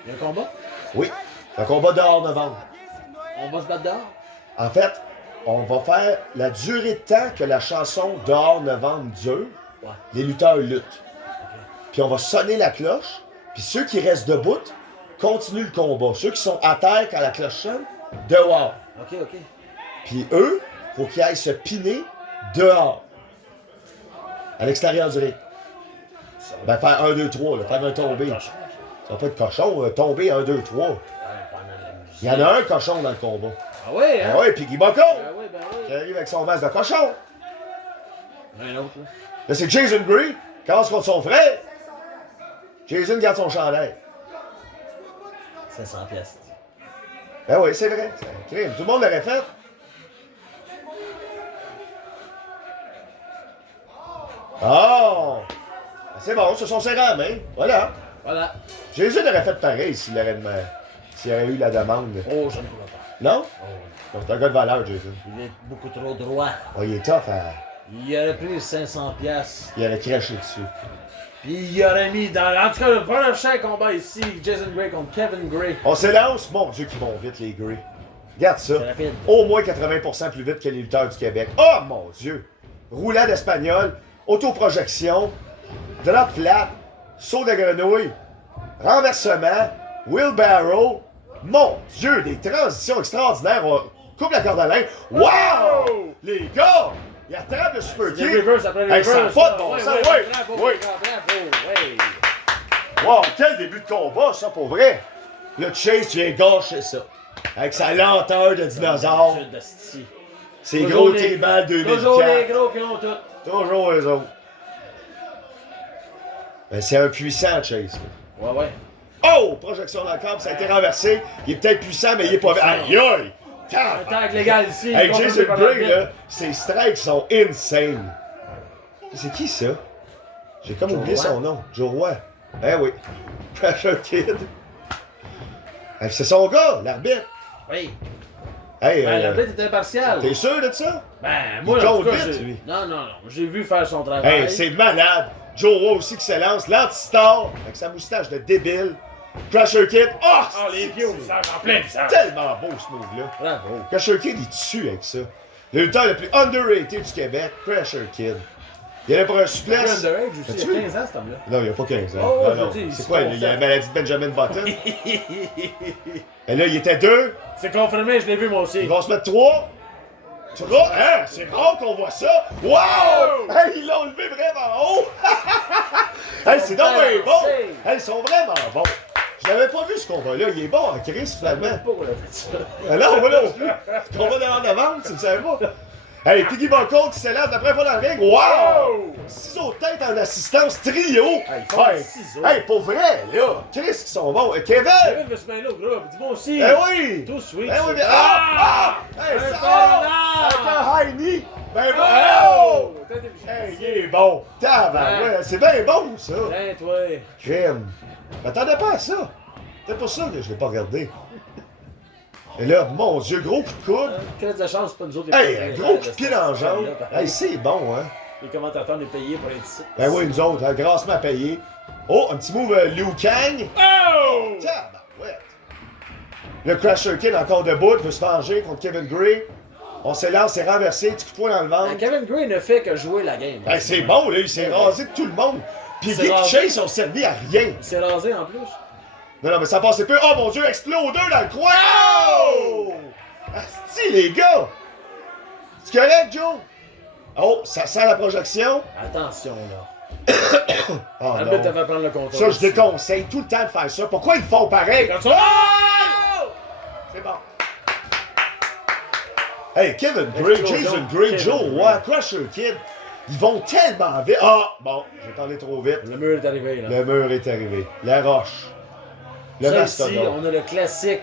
Il y a un combat? Oui. Un combat dehors novembre. On va se battre dehors? En fait, on va faire la durée de temps que la chanson dehors novembre dure. Ouais. Les lutteurs luttent. Puis on va sonner la cloche. Puis ceux qui restent debout continuent le combat. Ceux qui sont à terre quand la cloche sonne, dehors. Ok, ok. Puis eux, faut qu'ils aillent se piner dehors. À l'extérieur du ring. Ben faire 1, 2, 3, là, faire un tombé. Ça va pas être cochon, tomber 1, 2, 3. Il y en a un cochon dans le combat. Ah ouais, hein? Ah ouais, Piggy Buckle, Ben oui, ben qui oui. arrive avec son masque de cochon. Un autre, là. Là, c'est Jason Gray, casse contre son frère. Jason garde son chandail. 500 pièces. Ben oui, c'est vrai. C'est un crime. Tout le monde l'aurait fait. Oh! Ben, c'est bon, ce sont ses rames, hein? Voilà. Voilà. Jason aurait fait pareil s'il aurait eu la demande. Oh, je ne crois pas. Non? Oh, Donc, c'est un gars de valeur, Jason. il est beaucoup trop droit. Oh, il est tough, hein? Il aurait pris 500 pièces. Il aurait craché dessus. Puis il aurait mis dans... En tout cas, le prochain combat ici, Jason Gray contre Kevin Gray. On s'élance. Mon Dieu, qu'ils vont vite, les Gray. Regarde ça. C'est rapide. Au moins 80% plus vite que les lutteurs du Québec. Oh, mon Dieu! Roulade espagnole, autoprojection, drop flat, saut de grenouille, renversement, wheelbarrow. Mon Dieu, des transitions extraordinaires. On coupe la corde à linge. Wow! Les gars! Ils attrapent le super Le kick. reverse après le Hey, ça a reverse. pas de bon Ouais, sens. ouais, Oui, bravo, oui. bravo, ouais. Wow, quel début de combat, ça, pour vrai. Le Chase vient gâcher ça. Avec sa lenteur de dinosaure. Sud de Sti. Ses Toujours gros les- tribales Toujours les 2004. gros qui ont tout. Toujours eux autres. Ben, c'est un puissant Chase. Ouais, ouais. Oh! Projection dans le corps, ça a été renversé. Il est peut-être puissant, mais il est pas... Aïe aïe! Un tag légal ici. Hey, confirmé Jason par Gray, l'arbitre. là, ses strikes sont insane. C'est qui ça? J'ai comme Joe oublié Roy. son nom. Joe Roy. Eh oui. Pressure Kid. Hey, c'est son gars, l'arbitre. Oui. Hey, Ben, l'arbitre était impartial. t'es sûr de ça? Ben, moi, Il en tout compte cas, vite, j'ai... lui. Non, non, non. J'ai vu faire son travail. Hey, c'est malade. Joe Roy aussi qui se lance. L'anti-star, avec sa moustache de débile. Crusher Kid. Oh! Ah, les pieds au visage, en plein visage. Tellement beau ce move-là. Bravo. Crusher Kid, il tue avec ça. Le lutteur le plus underrated du Québec, Crusher Kid. Il allait pour un Le suplex. underage aussi, As-tu il y vu? a 15 ans, cet homme-là. Non, il n'y a pas 15 ans. Oh, non, non. je dis, C'est il quoi, se il y a la confesse. maladie de Benjamin Button? Et là, il était 2. C'est confirmé, je l'ai vu moi aussi. Ils vont se mettre 3. Tu vois? Hein? C'est rare qu'on voit ça. Wow! Hey, ils l'ont levé vraiment haut. Hey, c'est donc bien bon. Hey, ils sont vraiment bons. Je l'avais pas vu ce combat-là. Il est bon en crise, finalement. Pas qu'on a fait ça. Ah non, moi non plus. Le combat de avant, tu ne savais pas. Hey, Piggy Buckle qui s'élève la première fois dans le ring. Wow! Ciseaux de tête en assistance trio. Hey, ils font des Hey, ciseaux. hey, pour vrai, là. Chris, qui sont bons. Kevin! Kevin veut se mêler au groupe. Dis-moi aussi. Eh oui! Tout sweet. Eh oui, ça. mais... Ah! Hey, Un ça! phénomène! Avec un high knee! Ben Oh! bon! Hey, il est bon! Tabarouette, c'est bien bon, ça! Tiens, toi. Crème! Je m'attendais pas à ça! C'est pour ça que je l'ai pas regardé. Et là, mon Dieu, gros coup de coude! Crête de chance, c'est pas nous autres. Hey, un gros coup de pied dans la jambe! Hey, c'est bon, hein! Les commentateurs nous payés pour être ici. Ben oui, nous autres, hein, grassement payés. Oh, un petit move Liu Kang! Oh! Tabarouette! Le Crusher Kid encore debout, veut se venger contre Kevin Gray. On s'élance, c'est renversé, petit coup de poing dans le ventre. Kevin Gray ne fait que jouer la game. Ben, c'est bon, là, il s'est rasé de tout le monde. Puis Il s'est Vic rasé. Chase ont servi à rien. Il s'est rasé en plus. Non, non, mais ça passait peu. Oh mon Dieu, explodeur dans le coin! Oh! Asti, les gars! C'est correct, Joe? Oh, ça sent la projection. Attention, là. Oh L'arbitre non. devait prendre le contrôle. Ça, je déconseille tout le temps de faire ça. Pourquoi ils le font pareil? Comme ça. Oh! C'est bon. Hey, Kevin Gray, Explosion. Jason Gray, Kevin Joe Gray. Roy, Crusher Kid, ils vont tellement vite. Ah, bon, j'ai parlé trop vite. Le mur est arrivé, là. Le mur est arrivé. La roche. Le Ça, ici, mastodonte. on a le classique.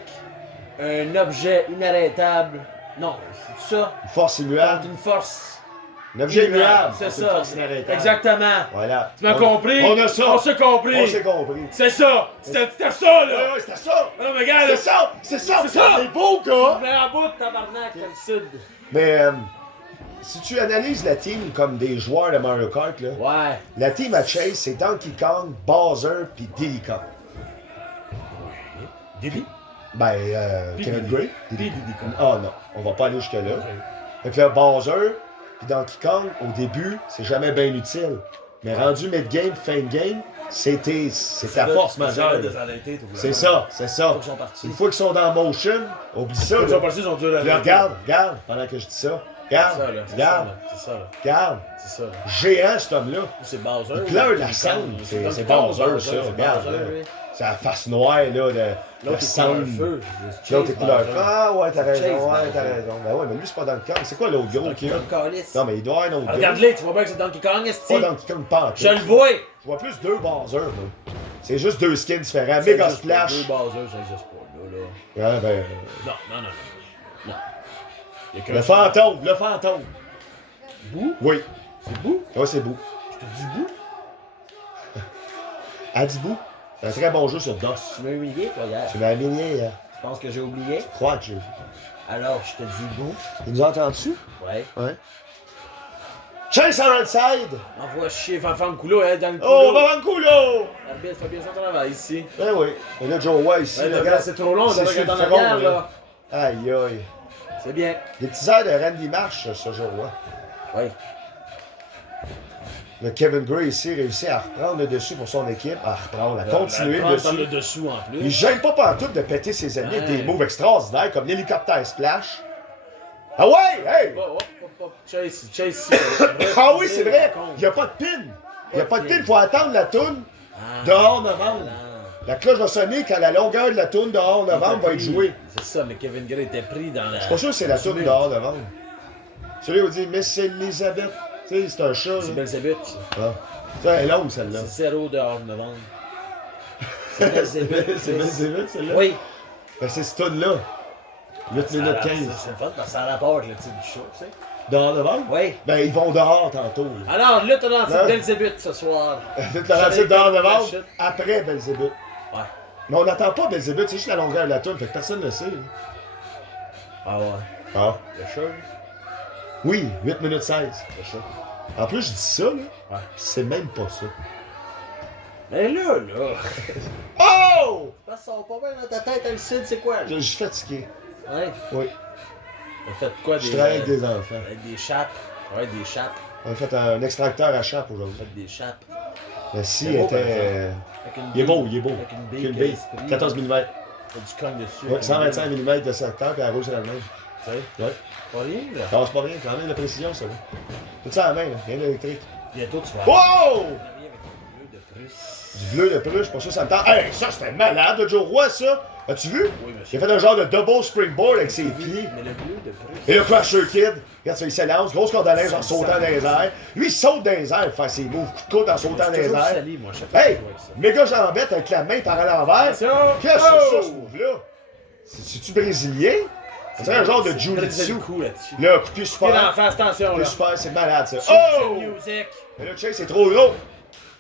Un objet inarrêtable. Non, c'est ça. Une force immuable. Une force. Un objet immuable. C'est Une ça. force inarrêtable. Exactement. Voilà. Tu m'as compris? On a ça. On s'est compris. On s'est compris. C'est ça. C'était ça, Ouais, là. ouais, c'était ça. Non, mais regarde, C'est là. ça. C'est ça. C'est ça. C'est beau, gars. Mais à bout de tabarnak, dans le sud. Mais si tu analyses la team comme des joueurs de Mario Kart, là, Ouais. la team à Chase, c'est Donkey Kong, Bowser puis Diddy Kong. Diddy? Ben, Puis Kevin Diddy. Gray. Puis Diddy Kong. Ah non, on va pas aller jusque-là. Fait que là, Bowser puis Donkey Kong, au début, c'est jamais bien utile. Mais rendu mid-game, fin de game, c'est ta force majeure. C'est ça, c'est ça. Une fois qu'ils sont partis. Une fois qu'ils sont dans motion, oublie ça. Ils là. sont partis, ils sont durs à Là, regarde, pendant que je dis ça. Regarde, C'est ça, là. C'est ça, regarde, là. C'est ça, là. regarde. C'est ça, là. Géant, cet homme-là. C'est Bowser. Il pleure là. la King cendre. Kong. C'est Donkey Kong, Bowser, ça. c'est Regarde, Bowser, là. oui. C'est la face noire, là, de L'autre est sang. couleur feu. L'autre est couleur feu. Ah ouais, t'as Chase raison, ouais, Bowser. t'as raison. Ben ouais, mais lui, c'est pas Donkey Kong. C'est quoi l'autre gros qui est là? Calice. Non, mais il doit y avoir un autre gros. Regarde-les, tu vois bien que c'est Donkey Kong, esti. Pas Donkey Kong, pas en tout. Je le vois. Je vois plus deux Bowser, moi. C'est juste deux skins différents. Ça Mega existe pas. Splash. Deux Bowser, ça existe pas, là. Ouais, ben. Non, non, non, non. Non. Il y a qu'un Le fantôme, le fantôme. Bou? Oui. C'est Bou? Ouais, c'est Bou. Je te dis Bou? Adibou. C'est un très bon jeu sur DOS. Tu m'as humilié, toi, hier. Tu m'as humilié hier. Tu penses que j'ai oublié? Je crois que j'ai vu. Alors, je te dis Bou. Il nous a entendus? Ouais. Ouais. Chase Ironside! Envoie chier Fanfan Coulo, hein, dans le Oh, coulo. Babanculo! L'arbitre fait bien son travail ici. Ben oui. Et là, Joe White ici. Ouais, regarde, c'est trop long, on c'est devrait sur être en le front, arrière, là. Aïe, aïe. C'est bien. Des petits airs de Randy Marsh, ce jour-là. Oui. Le Kevin Gray ici réussit à reprendre le dessus pour son équipe, à continuer le Dans le dessus. dessous en plus. Il gêne pas pantoute de péter ses ennemis avec des moves extraordinaires comme l'hélicoptère splash. Ah ouais! Hey! Oh, oh, oh, oh. Chase. Ah oui, c'est vrai! Il n'y a pas de pin! Il n'y a pas de pin, il faut attendre la toune dehors novembre. La cloche va sonner quand la longueur de la toune dehors novembre va être jouée. C'est ça, mais Kevin Gray était pris dans la. Je suis pas sûr que c'est la toune dehors novembre. Celui-là vous dit Miss Elizabeth. Tu sais, c'est un chat. C'est là. Belzébuth. Ah. Ça, elle est longue celle-là. C'est 0 dehors novembre. C'est Belzébuth. C'est Belzébuth celle-là? Oui. Ben, c'est cette toune-là. 8 minutes 15. C'est le fun parce que ça rapporte avec le titre du show, tu sais. Dehors novembre? Oui. Ben, ils vont dehors tantôt. là. Alors, là, t'as lancé Non. Belzébuth ce soir. Tout le reste dehors novembre, Chute. après Belzébuth. Ouais. Mais on n'attend pas Belzébuth, c'est juste la longueur de la toune, fait que personne ne le sait. là. Ah ouais. Ah. Le show. Oui, 8 minutes 16. Le show. En plus, je dis ça, là. Ouais. C'est même pas ça. Mais là. Oh! Ça sort pas bien dans ta tête, elle sait c'est quoi. Je suis fatigué. Ouais. Oui. T'as fait quoi Je travaille avec des enfants. Avec des chapes. Ouais, des chapes. On a fait un extracteur à chape aujourd'hui. Fait des chapes. Mais si C'est beau, par était. Avec une Il est beau, bille. il est beau. Avec une Il y a bille. une bille. 14 mm. T'as du cogne dessus. Ouais, 125 mm de secteur, puis la rouge, c'est la même. Tu sais. Ouais. Pas rien, là. Non, c'est pas rien, quand même de précision, ça. va. Tout ça à la main, là. Rien d'électrique. Bientôt, tu vas Wow! travailler avec du bleu de Prusse. Du bleu de peluche, je suis pas sûr que ça me tente. Hey, ça, c'était malade, le Joe Roy, ça. As-tu vu? Oui, Il monsieur. a fait un genre de double springboard avec ses pieds. Mais le bleu de Prusse. Et le Crusher Kid, regarde ça, il s'élance, grosse corde à linge en sautant dans les airs. Lui, il saute dans les airs pour faire ses moves, coup de coude en sautant dans les airs. Sali, moi, je fais Hey! avec ça. Méga jambette avec la main par à l'envers. Attention! Qu'est-ce que c'est Oh! ça, ce move-là? C'est-tu brésilien? C'est un genre de C'est brisé jiu-jitsu. le coup là-dessus. Là, coup de pied Pied super. d'en face, attention, Coup de là. pied super, c'est malade, ça. Super Oh! music. Mais là, Chase, c'est trop gros.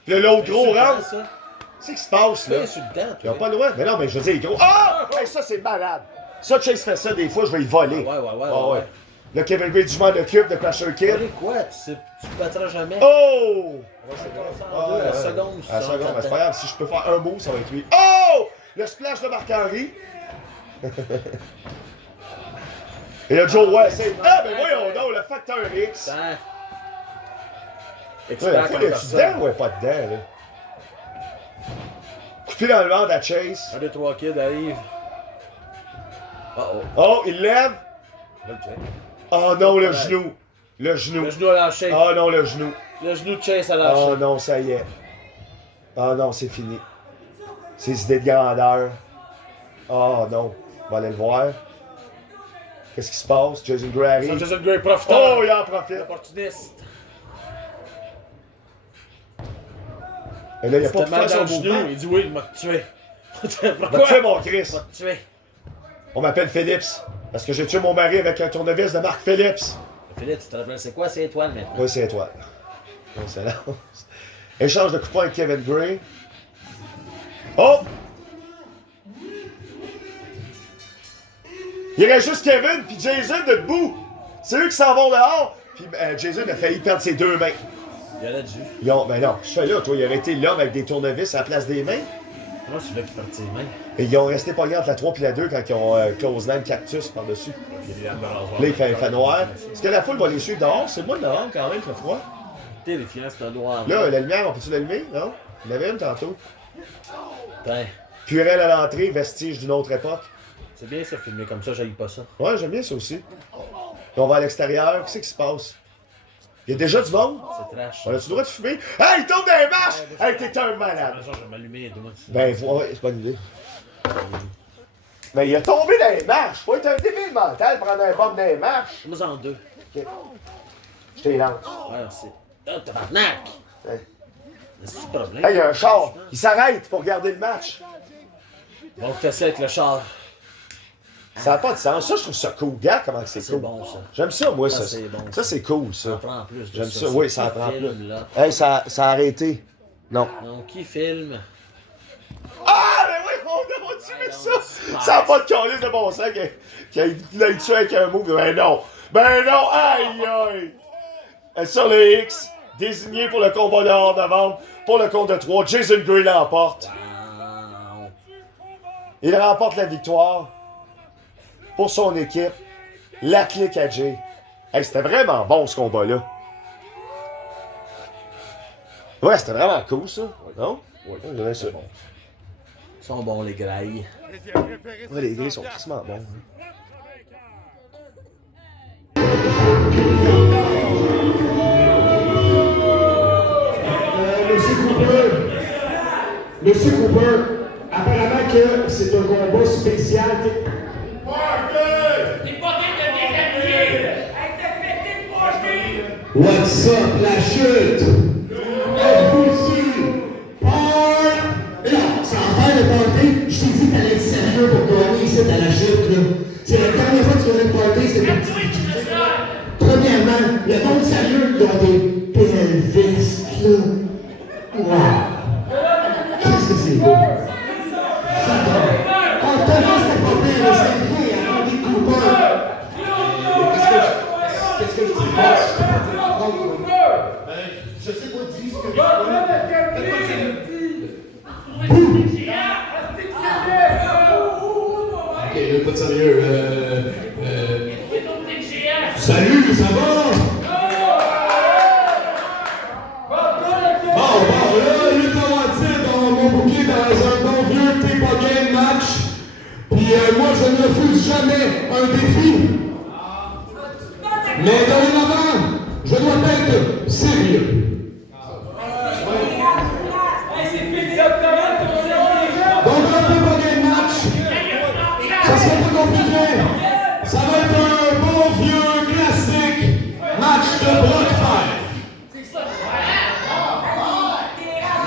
Puis là, l'autre gros Insultant, rentre. ça. Qu'est-ce qui se passe, là? C'est insultant, Ils ont toi. pas le droit. Mais non, mais je veux dire, gros. Ah! Hey, ça, c'est malade. Ça, Chase fait ça, des fois, je vais y voler. Ouais. Le Kevin Gray du joueur de cube de Crusher Kid. Allez, quoi? Tu te battras jamais. Oh! On va se casser en deux, la seconde. À la seconde, mais c'est pas grave. Si je peux faire un mot, ça va être lui. Oh! Le splash de Marc-Henry. Et le Joe West, c'est. Ah, ben voyons donc, le facteur X. Attends. Ouais, Expert la foule comme est personne. dedans ou elle est pas dedans, là? Coupé dans le ventre à Chase. 1, 2, 3 kids arrive. Oh. Oh, il lève. Là, le check. Oh non, le genou. Le genou. Le genou a lâché. Oh non, le genou. Le genou de Chase a lâché. Oh non, ça y est. Oh non, c'est fini. Ses idées de grandeur. Oh non. On va aller le voir. Qu'est-ce qui se passe? Jason Gray arrive. Jason Gray profiteur. Oh, il en profite. Opportuniste. Et là, il a pas C'était pu mal faire dans son le genou. mouvement. Il dit oui, il m'a tué. Va Pourquoi? tuer mon Chris. Il m'a tué. On m'appelle Phillips. Parce que j'ai tué mon mari avec un tournevis de Marc Phillips. Philippe, tu te rappelles, c'est quoi? C'est étoile maintenant. Oui, c'est étoile. Excellent. Échange de coups de poing avec Kevin Gray. Oh! Il reste juste Kevin puis Jason de debout. C'est eux qui s'en vont dehors. Puis Jason a failli perdre ses deux mains. Il y en a dû. Ils ont, ben non, je fais là, toi, il aurait été l'homme avec des tournevis à la place des mains. Moi, c'est là qui partit les mains. Et ils ont resté pognés entre la 3 et la 2 quand ils ont close line cactus par-dessus. Là, il fait noir. Est-ce que la foule va les suivre dehors? C'est moi dehors quand même, il fait froid. Terrifiant, c'est un noir. Là, la lumière, on peut-tu l'allumer? Non? Il y en avait une tantôt. Putain. Purel à l'entrée, vestige d'une autre époque. C'est bien ça, filmer comme ça, j'aille pas ça. Ouais, j'aime bien ça aussi. Puis on va à l'extérieur, qu'est-ce qui se passe? Il y a déjà du monde? C'est trash. On a-tu le droit de fumer? Hey, il tombe dans les marches! Hey, t'es un malade! Genre, je vais m'allumer, moi. Ben, ouais, c'est pas une idée. Ben, il a tombé dans les marches! Faut être un débile mental, prendre un bombe dans les marches! Moi, en deux. Ok. Je t'ai lance. Ouais, c'est. Ah, tabarnak! Ouais. C'est le problème. Hey, il y a un char! Il s'arrête pour regarder le match! On va faire ça avec le char. Ça n'a pas de sens. Ça, je trouve ça cool. Regarde comment c'est C'est cool. bon, ça. J'aime ça, moi, Ça, ça. c'est bon, Ça, c'est cool, ça. Ça prend plus de J'aime ça. Oui, ça en prend Qui filme, plus. là? Hey, ça a arrêté. Non. Donc, qui filme? Ah, mais oui, on a tué ça! Ça n'a pas de calice de bon sens qu'il l'a tué avec un move. Ben non! Ben non! Aïe, aïe! Sur les X, désigné pour le combat de 11 novembre, pour le compte de 3, Jason Gray l'emporte. Wow. Il remporte la victoire pour son équipe. La clique à Jay. Hey, c'était vraiment bon, ce combat-là. Ouais, c'était vraiment cool, ça. Non? Oui, Ouais, ça. bon. Ils sont bons, les grailles. Ouais, les gars sont tristement bons. Hein. Monsieur Cooper, apparemment que c'est un combat spécial. What's up, la chute? Êtes-vous ici? Et non, sans faire le party, je t'ai dit que t'allais être sérieux pour gagner ici à la chute, là. C'est la dernière fois que tu faisais le party, c'était pas petit. Premièrement, le monde sérieux, ils ont des pelvis, là. Wow! Qu'est-ce que c'est beau? J'adore! Oh, t'as vu, c'était pas pire, mais c'est bien, hein, Andy Cooper! Qu'est-ce que je dis? Je sais pas dire ce que Ok, là, pas de sérieux. Salut, ça va? Bon, là, lui, dans mon bouquet dans un bon vieux Tape Game match. Puis moi, je ne refuse jamais un défi. Mais dorénavant, je dois être sérieux. Donc, un Tape Game match, ça sera pas compliqué. Ça va être un bon vieux classique match de bras de fer.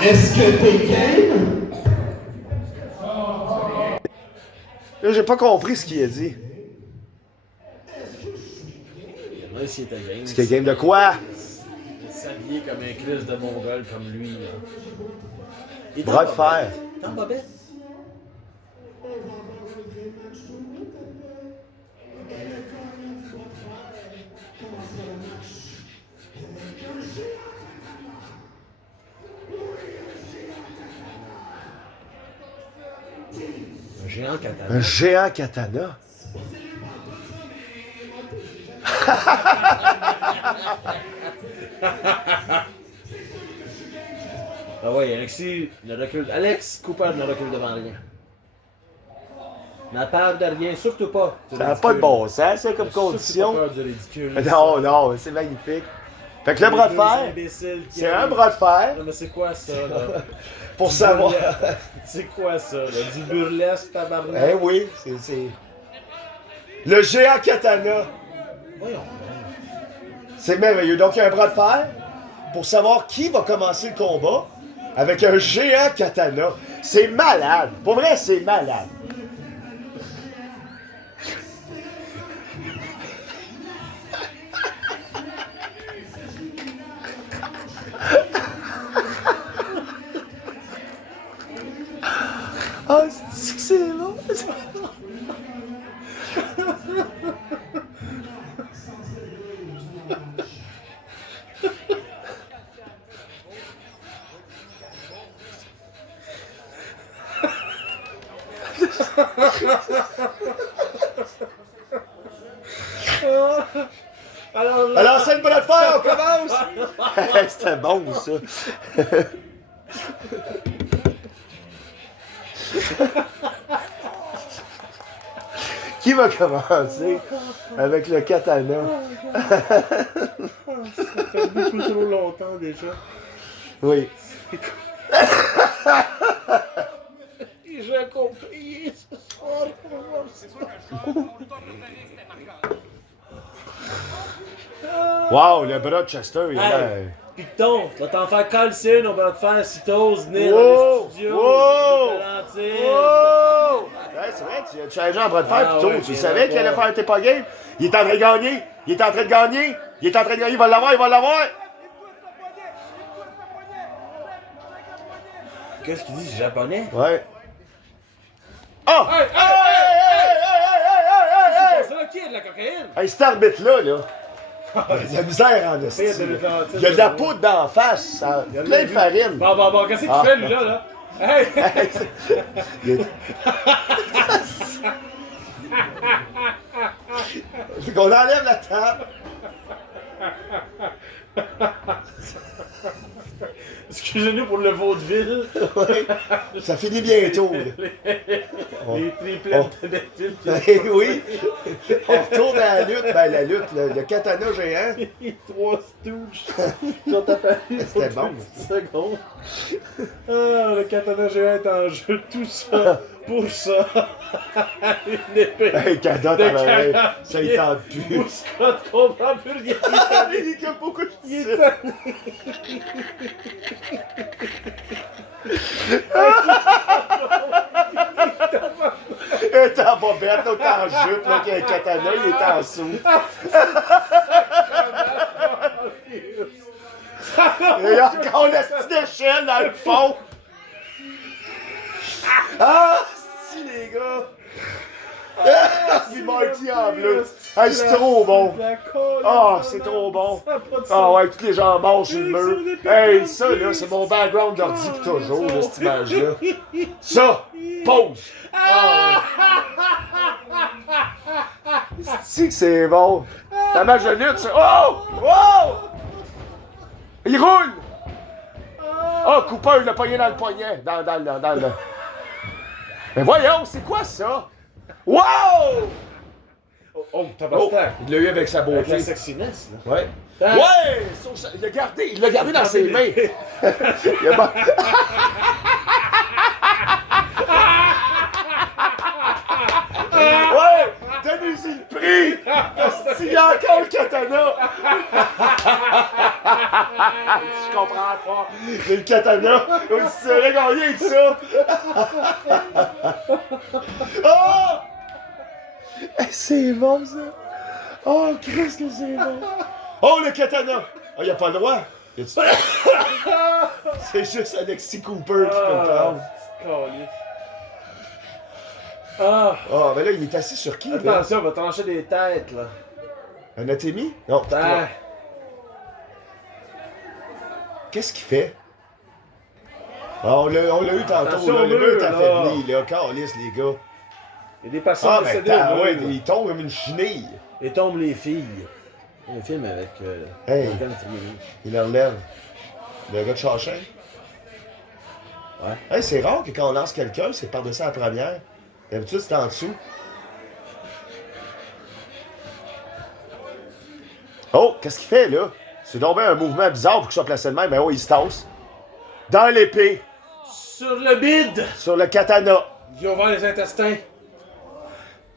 Est-ce que t'es game? Là, j'ai pas compris ce qu'il a dit. Là, s'il était game. Est-ce qu'il est game de quoi? S'habiller comme un Chris de Mongol comme lui, là. Il est en Bras de bobette. fer. Il est en bobette. Un géant katana. Un géant katana. Ah ouais, Alexis, le recul. Alex Cooper ne recule devant rien. N'a peur de rien, surtout pas. Ça n'a pas de bon sens, ça, comme condition. Surtout pas peur du ridicule. Non, non, c'est magnifique. Fait que le bras de fer, c'est un bras de fer Non, mais c'est quoi ça, là? pour savoir. C'est quoi ça, là? Du burlesque, tabarnak? Eh oui, c'est. Le géant katana. Voyons. C'est merveilleux. Donc, il y a un bras de fer pour savoir qui va commencer le combat avec un géant katana. C'est malade. Pour vrai, c'est malade. Ah, c'est long. Alors, c'est le bras de fer, on commence! C'était bon, ça. Qui va commencer avec le katana? Ça fait beaucoup trop longtemps déjà. Oui. Et j'ai compris ce soir pour voir ça. Wow, le bras de Chester, il est là. Hey, Piton, tu vas t'en faire calcer une, on va te faire cytose, venir Wow! dans les studios. Wow! Valentine. Oh! Ouais, c'est vrai, tu as challengé en bras de fer, Ah plutôt. ouais, Tu bien savais qu'il allait d'accord. faire tes pas game. Il est en train de gagner. Il est en train de gagner. Il est en train de gagner. Il va l'avoir, il va l'avoir. Qu'est-ce qu'il dit, c'est japonais? Ouais. Oh! Hey, hey, Hey, hey, C'est ça qui est de la cocaïne? hey, cet arbitre-là, là. Il y a de la misère en esti. Il y a de la poudre d'en face. Ça, plein de farine. Bon, qu'est-ce qu'il Ah. fait, lui, là? Hey! Il est- Fait qu'on enlève la table. Excusez-nous pour le vaudeville. Ouais. Ça finit bientôt. Là. Les plaines de Belleville. Eh oui. On retourne à la lutte. Ben, la lutte, le katana géant. Les trois stooges sont apparus. C'était bon. Seconde. Ah, le katana géant est en jeu. Tout ça pour ça. Une épée. Hey, Kada, de t'as 40 ça il tente plus. pieds. Scott comprend plus rien. Il est comme beaucoup de Il est shit. tanné. Il est en bobette, l'autre en jupe, l'autre il a un katana, il est en sous. Il y a encore la petite échelle dans le fond. Ah, si les gars. C'est Marty en bleu. Hey, c'est trop bon. Ah, c'est trop bon. Ah ouais, tous les gens mangent sur le mur. Hey, ça là, c'est mon background d'ordi pour toujours, là, cette image-là. Ça, pause. Ah ouais. C'est que c'est bon. La match de lutte, c'est... Oh! Oh! Il roule! Oh, Cooper, il l'a pogné dans le poignet. Dans le... Mais voyons, c'est quoi ça? Wow! Oh, tabastac. Il l'a eu avec sa Avec la beauté. sexiness, là. Ouais. Hein? Ouais! Il l'a gardé dans ses mains. Il a pas- Ouais! Donnez-y le prix! S'il y a encore le katana! Je comprends pas. Mais le katana, il serait gagné avec ça! Oh! C'est bon ça! Oh, qu'est-ce que c'est bon! Oh, le katana! Oh, il a pas le droit! C'est juste Alexis Cooper qui peut le prendre. Ah, Ah, ben là, il est assis sur qui, là? attention, on va trancher des têtes, là. Un Atemi? Non, c'est Ah, toi. Qu'est-ce qu'il fait? Ah, on l'a eu tantôt, Attention là. au Le mur mur, est là. affaibli, là. Calisse, les gars. il y a des patients Ah, ben, décédés attends, au ouais, mur. il tombe comme une chenille. Et tombent les filles. Un film avec Hey. Morgan Freeman. Il enlève. Le gars de Shawshank. Ouais. Hey, c'est rare que quand on lance quelqu'un, c'est par-dessus la première. D'habitude, c'est en dessous. Oh, qu'est-ce qu'il fait, là? C'est donc bien un mouvement bizarre pour qu'il soit placé de même. Ben oh, il se tasse. Dans l'épée, Sur le bide, sur le katana. ils ont ouvert les intestins.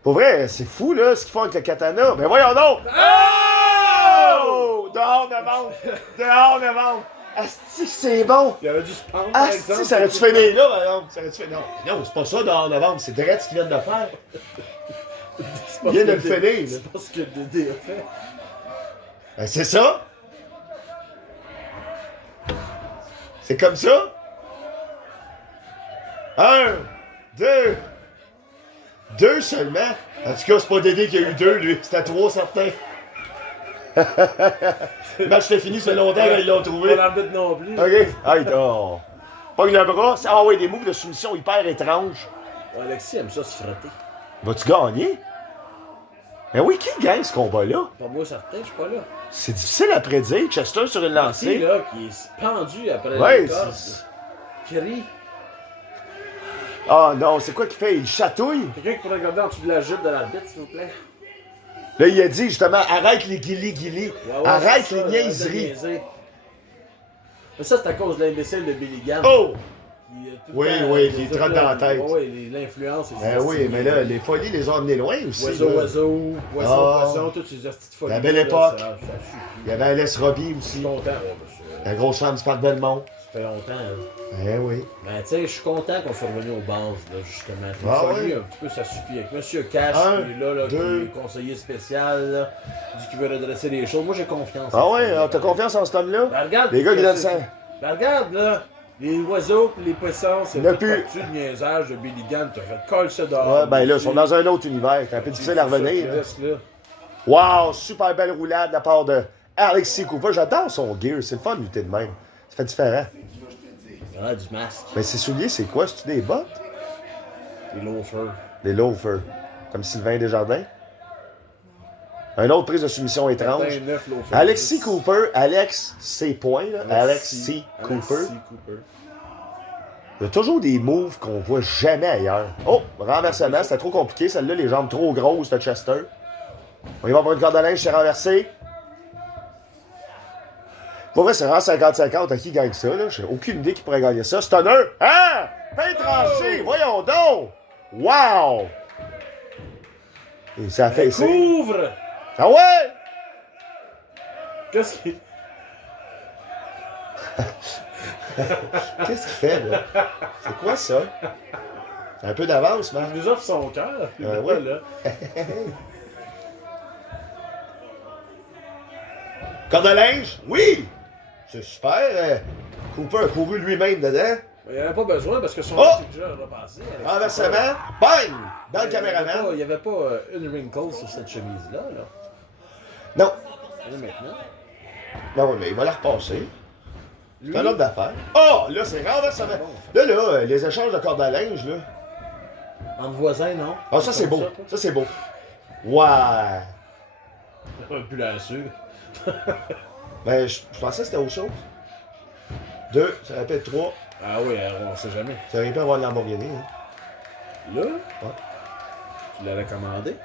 Pour vrai, c'est fou, là, ce qu'ils font avec le katana. Ben voyons donc! Oh! Dehors de vente! Dehors de vente! Asti, c'est bon! Il aurait dû se pendre, par Asti, exemple. ça aurait-tu fini là, par exemple? Ça aurait-tu fait... Non, non, c'est pas ça dehors de vente, c'est direct ce qu'ils viennent de faire. C'est pas Il vient ce de que le Dédé- finir, là. C'est pas ce que Dédé a fait. Ben, c'est ça! C'est comme ça? 1, 2, 2 seulement? En tout cas, c'est pas Dédé qui a eu 2, lui. C'était 3 certains. Le match était fini, ça fait longtemps qu'ils l'ont Pas trouvé. l'arbitre non plus. OK. Ah, il dort. Pogne le bras. Ah oui, des moves de soumission hyper étranges. Alexis aime ça se frotter. Vas-tu gagner? Ben oui, qui gagne ce combat-là? Pas moi certain, je suis pas là. C'est difficile à prédire. Chester sur une Qui lancée. là, qui est pendu après Ouais, le corps. c'est... Crie. Ah non, c'est quoi qu'il fait? Il chatouille? Quelqu'un qui pourrait regarder en dessous de la jupe de l'arbitre, s'il vous plaît? Là, il a dit justement, arrête les guilis. Ouais, Arrête c'est les ça, niaiseries. arrête de niaiser. Mais ça, c'est à cause de l'imbécile de Billy Gunn. Oh! Qui, tout le Oui, temps, oui, les qui trotte dans la tête. Oui, l'influence. Ben oui, mais là, les folies les ont amenés loin aussi. Oiseau, là. oiseau, poisson, Ah. poisson, toutes ces astuces de folie. La belle là, époque. Ça suffit. Il y avait Alès Robbie Je suis aussi. content, ouais, monsieur. La grosse femme du Parc Belmont. Ça fait longtemps. Hein. Eh oui. Mais tu sais, je suis content qu'on soit revenu aux bases, là, justement. Puis Ah folie, oui. un petit peu, ça suffit. Avec Monsieur Cash, Un, qui est là, deux. qui est conseiller spécial, là, dit qu'il veut redresser les choses. Moi, j'ai confiance. Ah ouais, t'as confiance en cet homme-là? Ben, regarde. Les gars qui que donnent c'est- ça. Ben, regarde, là. Les oiseaux pis les poissons, c'est Il y en a tout plus. parti de niaisage de Billy Gunn. T'as fait colle ça dehors. Ouais, ben là, ils sont dans un autre univers. C'est un peu difficile à revenir. Là. Wow, super belle roulade de la part de Alexis Cooper. J'adore son gear. C'est le fun de lutter de même. Ça fait différent. Ah, du masque. Mais ses souliers, c'est quoi? C'est-tu des bottes? Les loafers. Des loafers. Comme Sylvain Desjardins. Une autre prise de soumission étrange. 29 loafers. Alexis Cooper, Alex C. Point, là. Alexis Cooper. Alexis Cooper. Il y a toujours des moves qu'on voit jamais ailleurs. Oh, renversement, c'était trop compliqué. Celle-là, les jambes trop grosses de Chester. On y va pour une corde à linge, c'est renversé. Pour vrai, c'est vraiment 50-50 à qui gagne ça, là. J'ai aucune idée qui pourrait gagner ça. Stunner! Hein? Pain tranché! Voyons donc! Wow! Et ça a fait ça. Couvre! Ah ouais? Qu'est-ce qu'il. Qu'est-ce qu'il fait, là? C'est quoi ça? Un peu d'avance, man. Il nous offre son cœur. ouais. Là. Corde à linge? Oui! C'est super. Cooper a couru lui-même dedans. Il n'y avait pas besoin parce que son Oh! est déjà repassé. Alexis Renversement. Bang! Dans le Cooper. caméraman. Il n'y avait pas une wrinkle sur cette chemise-là. Là. Non. Et là, maintenant. Non, oui, mais il va la repasser. Lui, C'est un autre d'affaires. Oh! Là, c'est renversement. Là, les échanges de corde à linge, là. entre voisins, non? Ah, ça, c'est beau. toi? Ça, c'est beau. Ouais. Un peu la sûr. Ben, je pensais que c'était autre chose. 2, ça répète 3. Ah oui, on sait jamais. Ça aurait pu avoir une Lamborghini, hein. Là, tu l'avais commandé.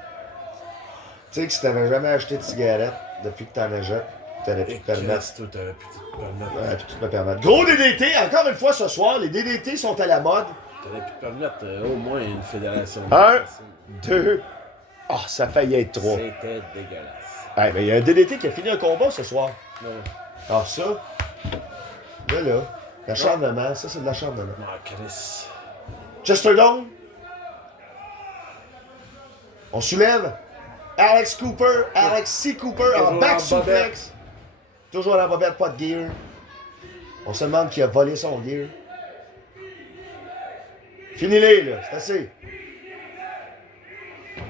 Tu sais que si t'avais jamais acheté de cigarettes depuis que t'en achètes, t'aurais pu Et te permettre. Christ, toi, t'aurais pu te permettre. Ouais, puis tu peux permettre. Gros DDT, encore une fois ce soir, les DDT sont à la mode. T'aurais pu te permettre au moins une fédération. Un. 2. Ah, ça a failli être 3. C'était dégueulasse. Hey, mais il y a un DDT qui a fini un combat ce soir. Non. Ah, ça. Là, l'acharnement, ça c'est de l'acharnement. Ah, Chris. Chester Dome. On soulève. Alex Cooper, Alexis Cooper en Toujours back en suplex. Toujours à la bobette, pas de gear. On se demande qui a volé son gear. Finis-les, là, c'est assez.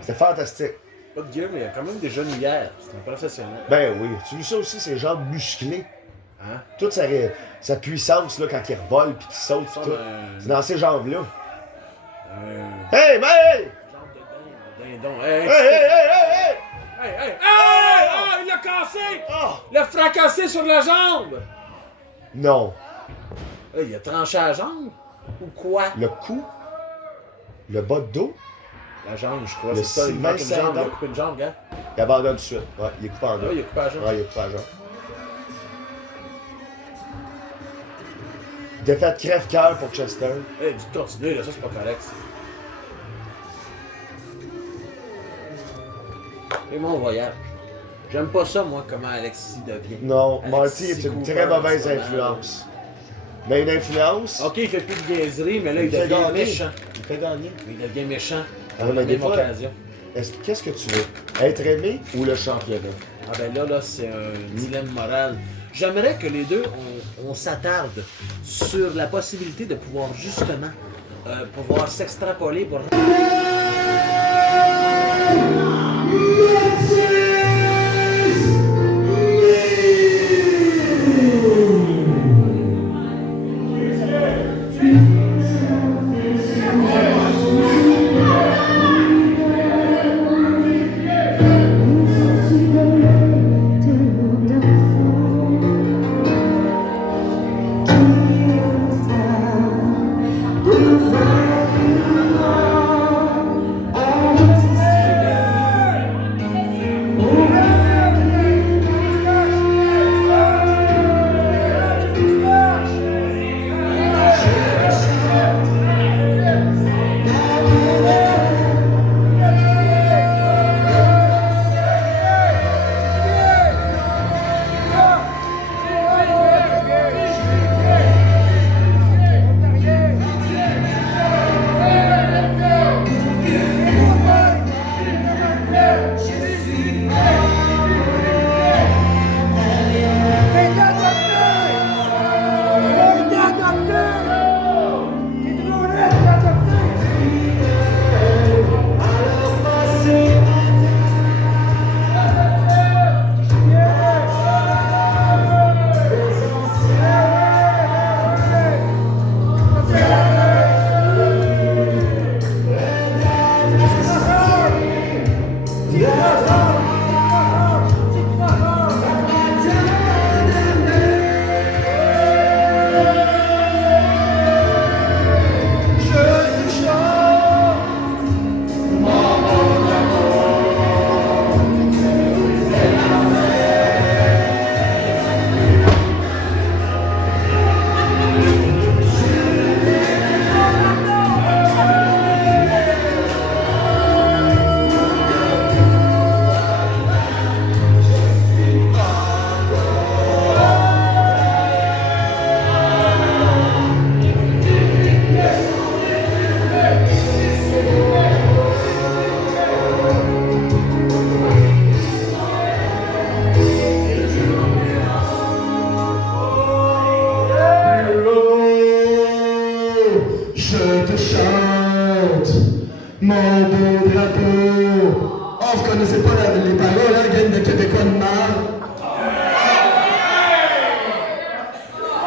C'était fantastique. Pas de gear, mais il y a quand même des jeunes hier. C'est un professionnel. Ben oui, tu vu ça aussi, ses jambes musclées. Hein? Toute sa puissance là, quand il revole puis qu'il saute pis Comme tout. C'est dans ces jambes-là. un Hey, man! genre de dindon. Hey, Hey, hey, hey, hey, hey! hey, hey! Ah, il l'a cassé! Ah! Il l'a fracassé sur la jambe! Non. Hey, il a tranché la jambe? Ou quoi? Le cou, le bas de dos, La jambe, je crois. Le C'est ça, il Sylvain manque une jambe. Il a Saint-Don. coupé une jambe, gars. il abandonne tout de suite. Ouais, il est coupé en Ah, deux. il a coupé la jambe. Ouais, il est coupé en jambe. Défaite crève-cœur pour Chester. Hey, dis continuer, là, ça c'est pas correct. Ça. Et mon voyage. J'aime pas ça, moi, comment Alexis devient. Non, Alexis Marty est une Cooper, très mauvaise c'est influence. Mais une influence, Ok, il fait plus de niaiserie, mais là, il il fait devient gagner. méchant. Il fait gagner. Il devient méchant. Ah, À mais la des même fois- occasion. Qu'est-ce que tu veux? Être aimé ou le championnat? Ah ben là, c'est un dilemme moral. J'aimerais que les deux, on s'attarde sur la possibilité de pouvoir justement pouvoir s'extrapoler pour... Thank you.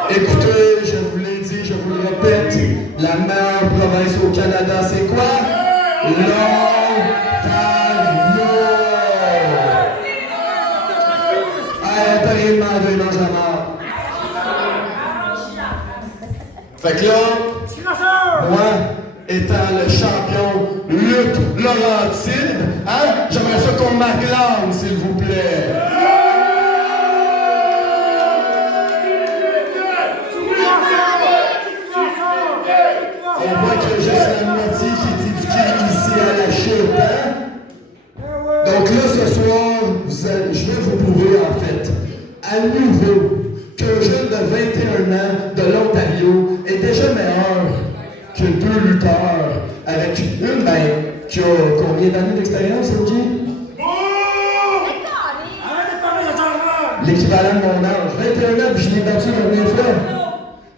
Écoutez, je vous l'ai dit, je vous le répète, la meilleure province au Canada, c'est quoi? L'Ontario! Ontario demande, il mange la mort. Fait que là, moi, étant le champion lutte Laurentide, hein, j'aimerais ça qu'on m'acclame, s'il vous plaît. On voit qu'il y a juste la moitié qui est éduquée ici à la chute, hein? Donc là, ce soir, je vais vous prouver, en fait, à nouveau, qu'un jeune de 21 ans de l'Ontario est déjà meilleur que 2 lutteurs avec une qui a combien d'années d'expérience, OG? L'équivalent de mon âge. 21 ans, puis je l'ai battu la première fois.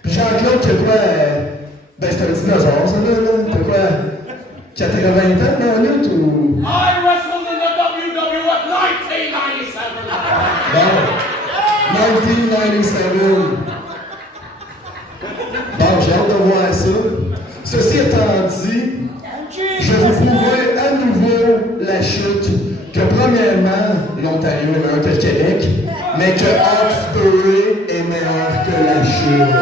Puis Jean-Claude, qui a quoi? Ben, c'est un dinosaure, ça, là. T'as quoi? 80 ans dans la lutte, ou? I wrestled in the WWF 1997. Bon. 1997. Bon, j'ai hâte de voir ça. Ceci étant dit, je vais vous prouver à nouveau la chute que premièrement, l'Ontario est meilleur que le Québec, mais que Hawkesbury est meilleur que la chute.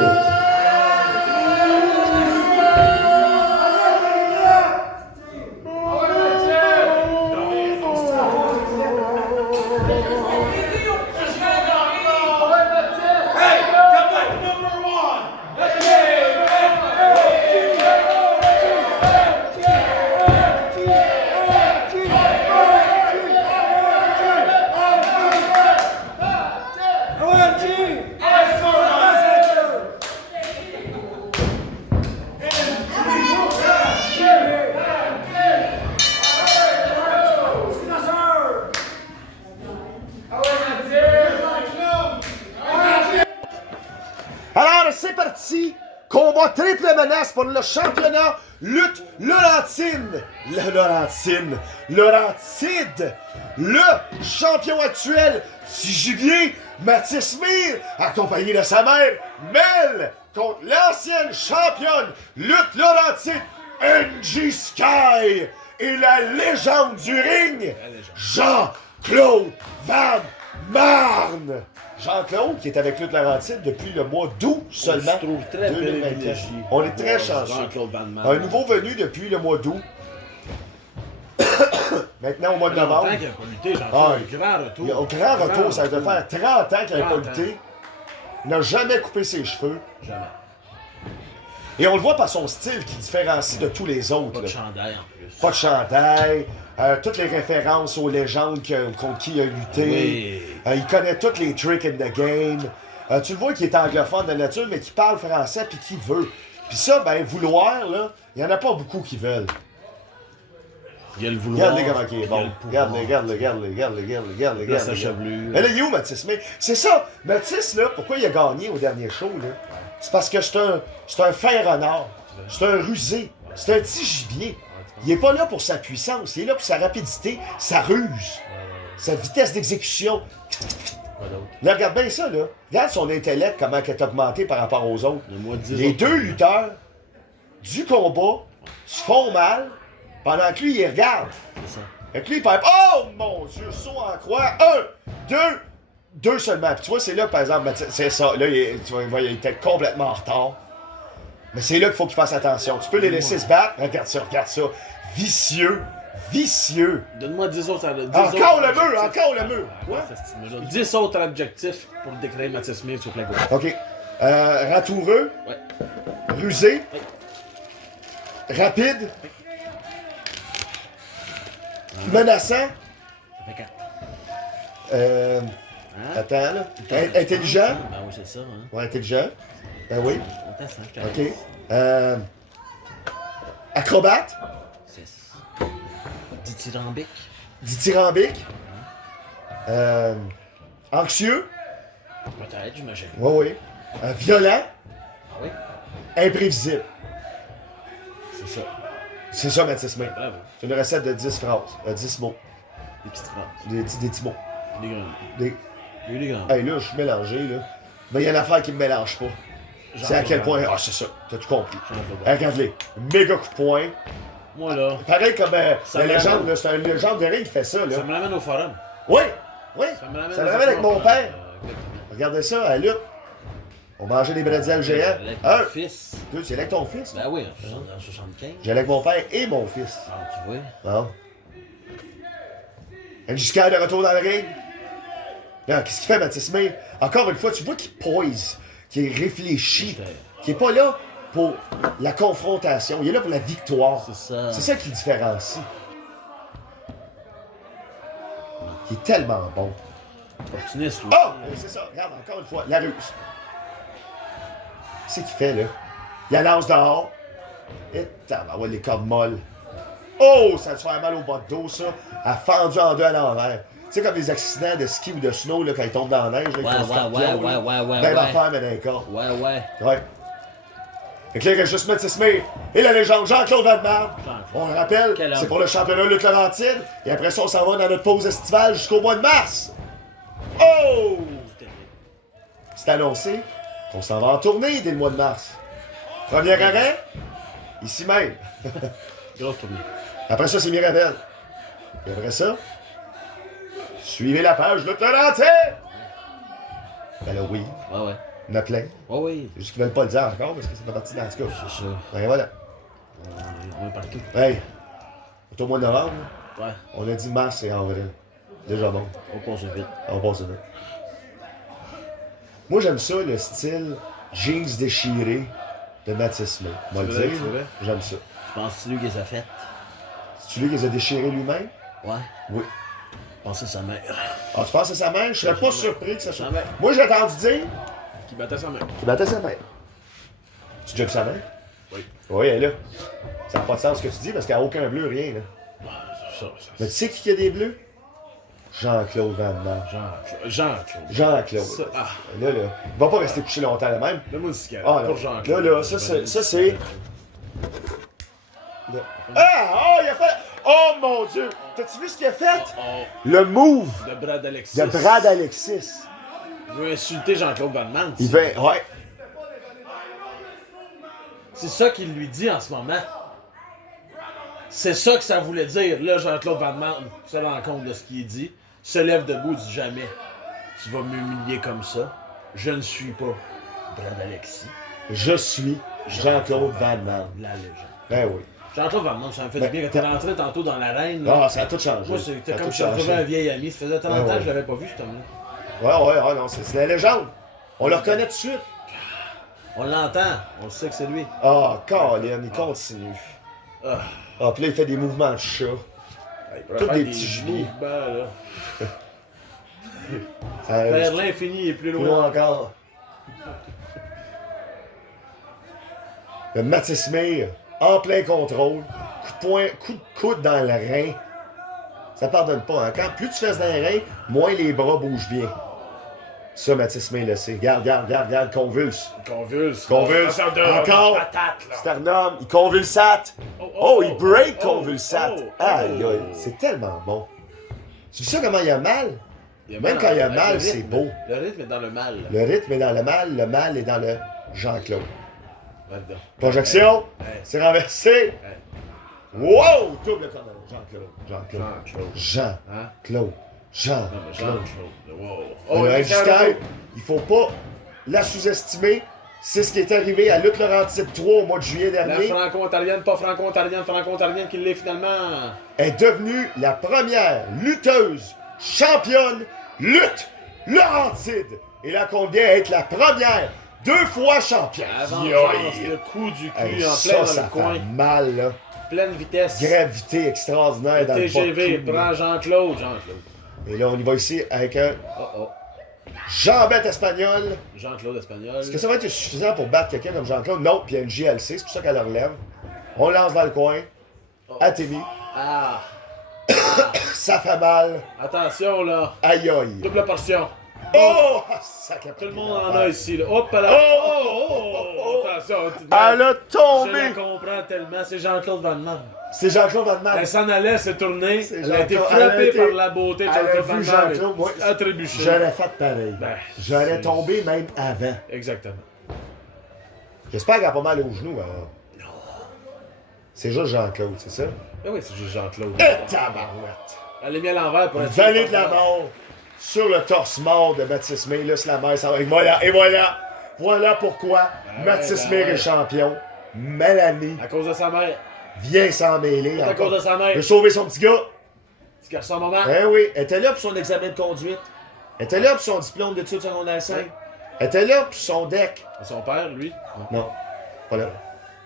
Alors, c'est parti! Combat triple menace pour le championnat lutte Laurentide. Laurentide. Le champion actuel, Tigibier Mathis Mire, accompagné de sa mère, Mel, contre l'ancienne championne lutte Laurentide, NG Sky, et la légende du ring, Jean-Claude Van Marne. Jean-Claude, qui est avec Lutte Laurentide depuis le mois d'août seulement. On se trouve très 2024. privilégié. On est très chanceux. Jean-Claude Van Marne. Un nouveau venu depuis le mois d'août. Maintenant au mois de Ça fait longtemps novembre. qu'il n'a pas lutté, Ah, Jean-Claude. Grand retour. Au grand retour, ça doit faire 30 ans qu'il n'a pas 30 ans. lutté. Il n'a jamais coupé ses cheveux. Jamais. Et on le voit par son style qui différencie de tous les autres. Pas de là. chandail en plus. Pas de chandail, toutes les références aux légendes contre qui il a lutté. Oui. Il connaît tous les tricks in the game. Tu le vois qu'il est anglophone de nature, mais qui parle français puis qui veut. Puis ça, ben, vouloir, là, il n'y en a pas beaucoup qui veulent. Il y a le vouloir. Regarde-les comment il est bon. Regarde-les. Là, sa chevelure. Mais là, il est où, Mathis? Mais c'est ça. Mathis, là, pourquoi il a gagné au dernier show, là? C'est parce que c'est un fin renard. C'est un rusé. C'est un petit gibier. Il est pas là pour sa puissance. Il est là pour sa rapidité, sa ruse, sa vitesse d'exécution. Là, regarde bien ça, là. Regarde son intellect, comment il est augmenté par rapport aux autres. Les deux lutteurs du combat se font mal pendant que lui, il regarde. C'est ça. Fait que lui, il perd. Oh mon Dieu, saut en croix. 2 seulement. Puis tu vois, c'est là, par exemple, c'est ça. Là, tu vois, il était complètement en retard. Mais c'est là qu'il faut qu'il fasse attention. Tu peux les laisser se battre. Regarde ça. Vicieux. Donne-moi 10 autres. 10 Encore autres le mur. Quoi? 10 autres adjectifs pour décrire Mathis Mire sur plein de OK. Ratoureux. Ouais. Rusé. Rapide. Menaçant. Ça fait 4. Attends, là. Intelligent. Ben oui, c'est ça. Hein. Ouais, intelligent. Ben oui. Attends, ça, OK. Acrobate. 6. Dithyrambique. Dithyrambique. Anxieux. Peut-être, j'imagine. Oui. Violent. Oui. Imprévisible. C'est ça. C'est ça, Mathis Mire. Bravo. C'est une recette de 10 phrases. 10 mots. Des petites phrases. Des petits mots. Des grands. Des... Il y a eu des grands. Hey, là, je suis mélangé, là. Mais il y a une affaire qui me mélange pas. C'est à quel point. Ah, c'est ça. T'as tout compris. Jean-Claude Van Damme. Regarde-les. Méga coup de poing. Moi, là, Pareil comme Ça la me légende, ramène. là, c'est un légende de ring qui fait ça. Là. ça me ramène au forum. Oui, oui. Ça me ramène, Ça me ramène avec mon père. Exactement. Regardez ça, à la lutte. On mangeait des bretzels géants. Avec Un. mon fils. Deux, tu es avec ton fils? Ben oui, en 75. J'allais avec mon père et mon fils. Ah, tu vois. Non. Jusqu'à de retour dans le ring. Là, qu'est-ce qu'il fait, Mathis May? Encore une fois, tu vois qu'il poise, qu'il réfléchit, qu'il n'est pas là pour la confrontation, il est là pour la victoire. C'est ça. C'est ça qui le différencie. Il est tellement bon. Opportuniste, lui. Oh! C'est ça, regarde, encore une fois, la ruse. C'est ce qu'il fait, là. Il la lance dehors. Et on va les cordes molles. Oh! Ça te fait mal au bas de dos, ça. Elle a fendu en deux à l'envers. Tu sais, comme les accidents de ski ou de snow, là, quand ils tombent dans la neige, là, ils font ce scorpion, là. ouais. Ben l'enfer, mais dans les cordes. Ouais. Ouais. Fait que là, il reste juste Mathis May et la légende Jean-Claude Van Damme. On le rappelle, Quel homme. c'est pour le championnat Lutte Laurentide. Et après ça, on s'en va dans notre pause estivale jusqu'au mois de mars. Oh! C'est annoncé qu'on s'en va en tournée dès le mois de mars. Premier arrêt, ici même. Grosse tournée. Après ça, c'est Mirabel. Et après ça, suivez la page Lutte Laurentide. Ben là, oui, Ouais. il y en a plein. Ouais, oui. C'est juste qu'ils veulent pas le dire encore parce que c'est pas parti dans ce cas. C'est ça. Ben voilà. On est partout. Hey, c'est au mois de novembre. Ouais. On a dit mars et avril. Déjà bon. On passe vite. On passe vite. Moi, j'aime ça, le style jeans déchirés de Mathis May. Moi le C'est vrai, dire, c'est vrai. j'aime ça. Tu penses que c'est lui qui les a faites? C'est-tu lui qui les a déchirés lui-même? Ouais. Oui. Je pense que c'est sa mère. Ah, tu penses à sa mère? Je serais pas surpris que ça soit. Sa mère. Moi, j'ai entendu dire Qui battait sa mère. qu'il battait sa mère. Tu as déjà vu sa mère? Oui. Oui, elle est là. Ça n'a pas de sens ce que tu dis parce qu'il n'y a aucun bleu, rien. Là. Ça. Mais tu sais qui a des bleus? Jean-Claude Van Damme. Jean-Claude. Jean-Claude. Ça, ah. Là, il va pas rester couché longtemps là même. Donne-moi une cigarette. Ah, Pour là, Jean-Claude. là, ça, c'est... Ah! Oh, il a fait... Oh, mon Dieu! T'as-tu vu ce qu'il a fait? Oh, Le move de Brad Alexis. de Brad Alexis. Il veut insulter Jean-Claude Van Damme. Il fait... Ouais. C'est ça qu'il lui dit en ce moment. C'est ça que ça voulait dire. Là, Jean-Claude Van Damme se rend compte de ce qu'il dit, se lève debout, dit jamais. Tu vas m'humilier comme ça. Je ne suis pas Brad Alexis, Je suis Jean-Claude Van Damme. la légende. Ben oui. Jean-Claude Van Damme, ça me fait Ben, du bien quand t'es t'as- rentré tantôt dans l'arène. là. Ah, ça a tout changé. Moi, c'était Ça a comme tout si je retrouvais changé. un vieil ami. Ça faisait 30 Ah ans ouais. que je l'avais pas vu, cet homme-là. Ouais, non, c'est la légende. On le reconnaît tout de suite. On l'entend, on le sait que c'est lui. Ah, Colin, il continue. Ah. Ah, puis là, il fait des mouvements de chat. Il pourrait Tous faire des des petits genoux, gibiers. là. Ça- Vers l'infini et plus Plus loin. loin encore. Le Mathis May, en plein contrôle. Coup de poing, coup de coude dans le rein. Ça pardonne pas. Hein? Quand plus tu fesses dans le rein, moins les bras bougent bien. Ça, Mathis May le sait. Regarde, convulse. Convulse. Convulse. Ça donne Encore. une patate, là. Sternum, il convulsate. Oh, il break convulsate. oh, Aïe, aïe, c'est tellement bon. Tu sais comment il a mal? Il y a Même mal quand il y a avec mal, le c'est rythme. beau. Le rythme est dans le mal. Le rythme est dans le mal est dans le Jean-Claude. Là-dedans. Projection, Hey. c'est renversé. Hey. Wow! Double commande. Jean-Claude. Jean-Claude. Jean-Claude. Hein? Jean-Claude. Non, mais Jean-Claude. Jean-Claude. Wow. Oh, il est Jusqu'à, il faut pas la sous-estimer. C'est ce qui est arrivé à Lutte Laurentide 3 au mois de juillet La dernier. franco-ontarienne, pas franco-ontarienne qui l'est finalement. Est devenue la première lutteuse championne lutte Laurentide. Et là, qu'on vient être la première 2 fois championne. Avant Yoï. le coup du cul Hey, en ça, plein dans ça le fait coin. mal, là. Pleine vitesse. Gravité extraordinaire dans le bas de TGV, cou, là. prends Jean-Claude. Jean-Claude. Et là, on y va ici avec un Oh. jambette espagnole. Jean-Claude espagnol. Est-ce que ça va être suffisant pour battre quelqu'un comme Jean-Claude? Non, puis il y a une JLC, c'est pour ça qu'elle le relève. On lance dans le coin. Athémie. Ah. Ça fait mal. Attention là. Aïe aïe. Double portion. Oh! Ça Tout le monde en a ici là. Hop là. Attention. Elle a Je tombé. la comprends tellement. C'est Jean-Claude Van Damme. C'est Jean-Claude Van Damme. Elle s'en allait se tourner. C'est Elle a été Jean-Claude. Elle a frappée été- par la beauté de Elle a Jean-Claude vu Van Damme. Jean-Claude, moi, Attribuché. j'aurais fait pareil. Ben, J'aurais c'est- tombé même avant. Exactement. J'espère qu'elle a pas mal au genou. Non. C'est juste Jean-Claude, c'est ça? Ah oui, c'est juste Jean-Claude. Tabarouette! Elle l'a mis à l'envers pour Une être vallée de la mort sur le torse mort de Mathis May. Là, c'est la mer. Et voilà, et voilà. Voilà pourquoi Mathis May est champion. Mélanie À cause de sa mère. vient s'en mêler. À cause de sa mère. De sauver son petit gars. Petit garçon maman. Eh oui, elle était là pour son examen de conduite. Elle était là pour son diplôme d'études secondaires 5. Elle était là pour son deck. Et son père, lui. Non, voilà.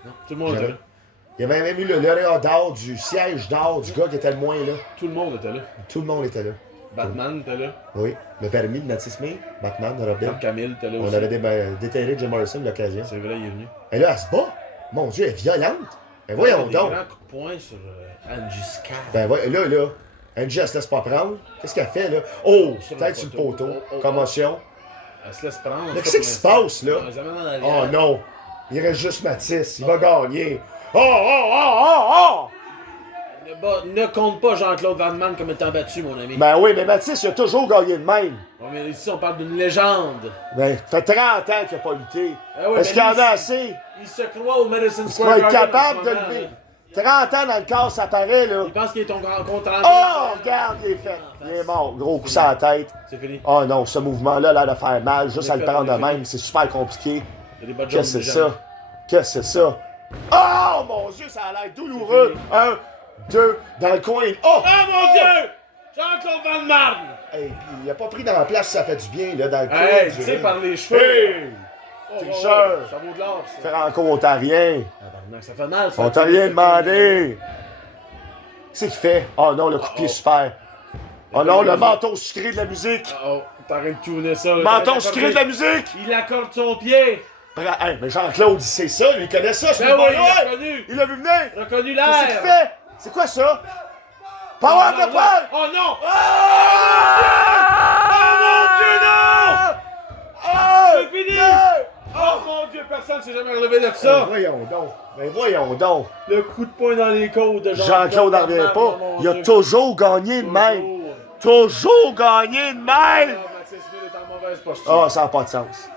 Non. Tout le monde était Jamais. là. Il y avait même eu le lauréat d'or, du siège d'or du gars qui était le moins là. Tout le monde était là. Tout le monde était là. Batman était là. Oui, le permis de Mathis May, Batman, Robin. Marc Camille était là aussi. On avait déterré Jim Morrison de l'occasion. C'est vrai, il est venu. Et là, elle se bat. Mon Dieu, elle est violente. Ben voyons Des donc. grands coups de poing sur Angie Scar. Ben là, Angie, elle se laisse pas prendre. Qu'est-ce qu'elle fait, là? Oh, Sur tête le sur le poteau. poteau. Oh. Commotion. Elle se laisse prendre. Mais qu'est-ce qui se passe, là? On les amène en arrière. Oh non. Il reste juste Mathis. Il va gagner. Oh! Ne compte pas Jean-Claude Van Damme comme étant battu, mon ami. Ben oui, mais Mathis, il a toujours gagné de même. Bon, mais ici, on parle d'une légende. Ben, ça fait 30 ans qu'il n'a pas lutté. Ah oui, Est-ce qu'il y en a lui, assez? Il se croit au Madison Il Square va être Garden en capable ce de moment, lever. là. 30 ans dans le corps, ça paraît, là. Il pense qu'il est ton grand contre Oh, regarde, il est fait. Il est mort. Gros coup sur la tête. C'est fini. Oh non, ce mouvement-là, là, de faire mal, juste On à est le fait, prendre on de est fait. même, c'est super compliqué. Il y a des bonnes Qu'est-ce que choses c'est ça? Qu'est-ce que c'est ça? Oh mon Dieu, ça a l'air douloureux. 1, 2, dans le coin. Oh! Oh mon Dieu! Jean-Claude Van Damme! Hey, puis il a pas pris dans la place, ça fait du bien, là, dans le coin. Hey, du tu sais, ring. par les cheveux. Hey! Oh, tricheur. Ça vaut de l'or, ça. Franco-ontarien. Tabarnak, ça fait mal, ça. On t'a rien demandé. Qu'est-ce qu'il fait? Oh non, le coup de pied super. Oh non, le menton sucré de la musique. Oh, t'arrêtes de tuner ça. là. Menton Il sucré de la accorde- musique. Il accorde son pied. Hey, mais Jean-Claude, il sait ça, lui, il connaît ça, ce Ben oui, mouvement-là. il l'a reconnu. Il l'a vu venir. Reconnu Qu'est-ce qu'il l'air. fait? C'est quoi ça? Power de poil! Oh non! Oh! C'est fini! Oh mon Dieu, personne ne s'est jamais relevé de Ben ça! voyons donc. Ben voyons donc. Le coup de poing dans les côtes de Jean-Claude n'en revient pas. Il a toujours gagné de même. Toujours. Toujours gagné de même. Ah, Mathis Smith est en mauvaise posture. Ah, ça n'a pas de sens.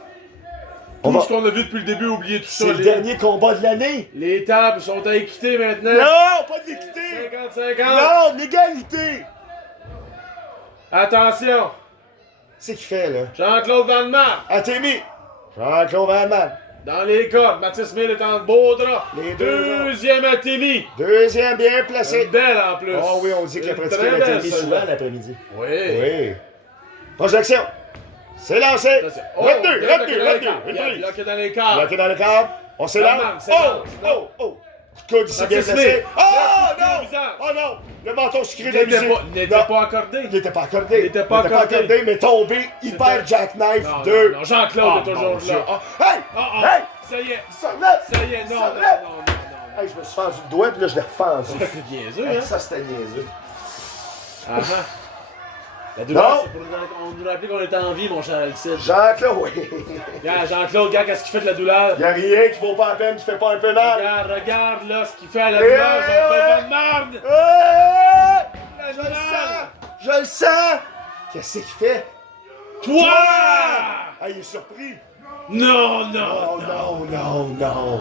On Tout va- ce qu'on a vu depuis le début, oubliez tout ça. C'est le dernier combat de l'année. Les tables sont à équité maintenant. Non, pas d'équité. 50-50. Non, l'égalité. Attention. C'est qu'il fait, là. Jean-Claude Van Damme. Atémi. Jean-Claude Van Damme. Dans les cordes. Mathis Smith est en beau drap. Les deux Deuxième Atémi. Deuxième bien placé. Une belle en plus. Oh oui, on dit qu'il a Une pratiqué très l'Atémi belle, souvent celle-là. l'après-midi. Oui. Oui. Projection. C'est lancé. Attention. Oh, Retenu, bien retenu, bloqué dans les retenu, cordes. Bien retenu. bloqué dans les cordes. Bloqué dans le câble. On s'élance. Van Damme, c'est Oh, bon. oh, oh. Coup de coude, c'est bien Mathis placé. Smith. Oh Le coup de non. pied au visage. Oh non. Le menton sucré Il de la n'était musique. pas, Non. pas accordé. Il n'était pas accordé. Il était pas accordé. mais tombé hyper jackknife Non, 2. non, Jean-Claude Ah, est toujours mon Dieu. là. Ah, hey! Oh, oh. Hey! Ça y est. Ça relève! Ça y est. Non, Ça non, relève! non. Hey, je me suis fendu le doigt, puis là, je l'ai refendu. C'est niaiseux, Hey, hein? ça, c'était niaiseux. Ah, ah. La douleur, Non. c'est pour nous rappeler qu'on était en vie, mon cher Alcide. Jean-Claude, oui. Regarde, Jean-Claude, regarde qu'est-ce qu'il fait de la douleur. Il n'y a rien qui vaut pas la peine, qui fait pas un peu mal. Regarde là ce qu'il fait à la douleur. Jean-Claude Van Damme. Ouais! La Je le douleur. sens! Je le sens! Qu'est-ce qu'il fait? Toi! Ah, il est surpris. Non, Oh non. non, non, non.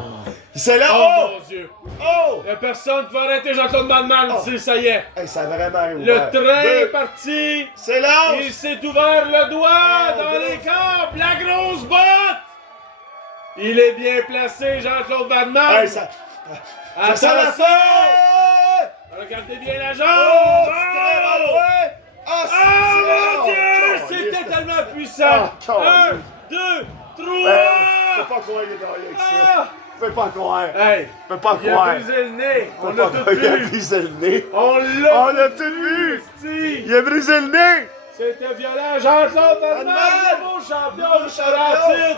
C'est là, Oh oh! mon Dieu. Oh! Il y a personne qui va arrêter Jean-Claude Van Damme. Oh. Ça y est. Hey, ça a vraiment Le ouvert. train est Deux. parti. C'est là! Il s'est ouvert le doigt Oh, dans deux. les câbles. La grosse botte. Il est bien placé, Jean-Claude Van Damme. Hey, ça sent la Attention. fin! Regardez bien la jambe. Oh, c'est très mal, ouais! Ah, Ah c'est- mon Dieu! oh, C'était caliste. tellement puissant! Ah, 1, caliste. 2, Je 3! peux pas croire qu'il est gagné avec ça. Ah! Je peux pas croire. Hey! Je peux pas Il a croire. brisé le nez! Je On peux l'a pas tout croire. Il a vu! brisé le nez. On l'a On l'a tout vu. Steve. Il a brisé le nez. C'était violent! Jean-Claude Van Van Damme, Damme. nouveau champion Nouveau de champion. Laurentide!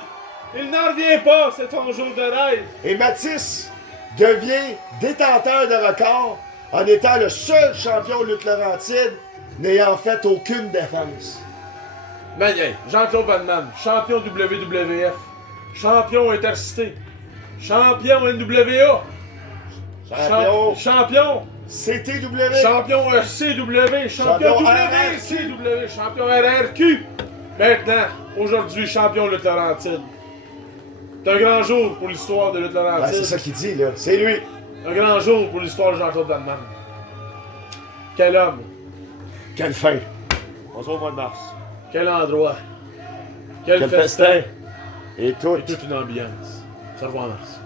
Il n'en revient pas, c'est ton jour de rêve! Et Mathis devient détenteur de record en étant le seul champion de lutte Laurentide n'ayant fait aucune défense. Mais hey, Jean-Claude Van Damme, champion WWF, champion Intercité, champion NWA, Champion champion, CTW. champion CW, champion Champion WCW, champion RRQ. Maintenant, aujourd'hui, champion de Laurentide. C'est un grand jour pour l'histoire de lutte Ben, c'est laurentide. ça qu'il dit, là. C'est lui. Un grand jour pour l'histoire de Jean-Claude Van Damme. Quel homme, Quelle fin. On se voit au mois de mars. quel endroit, quel Quel festin festin. Et tout. et toute une ambiance. Ça se revoit en mars.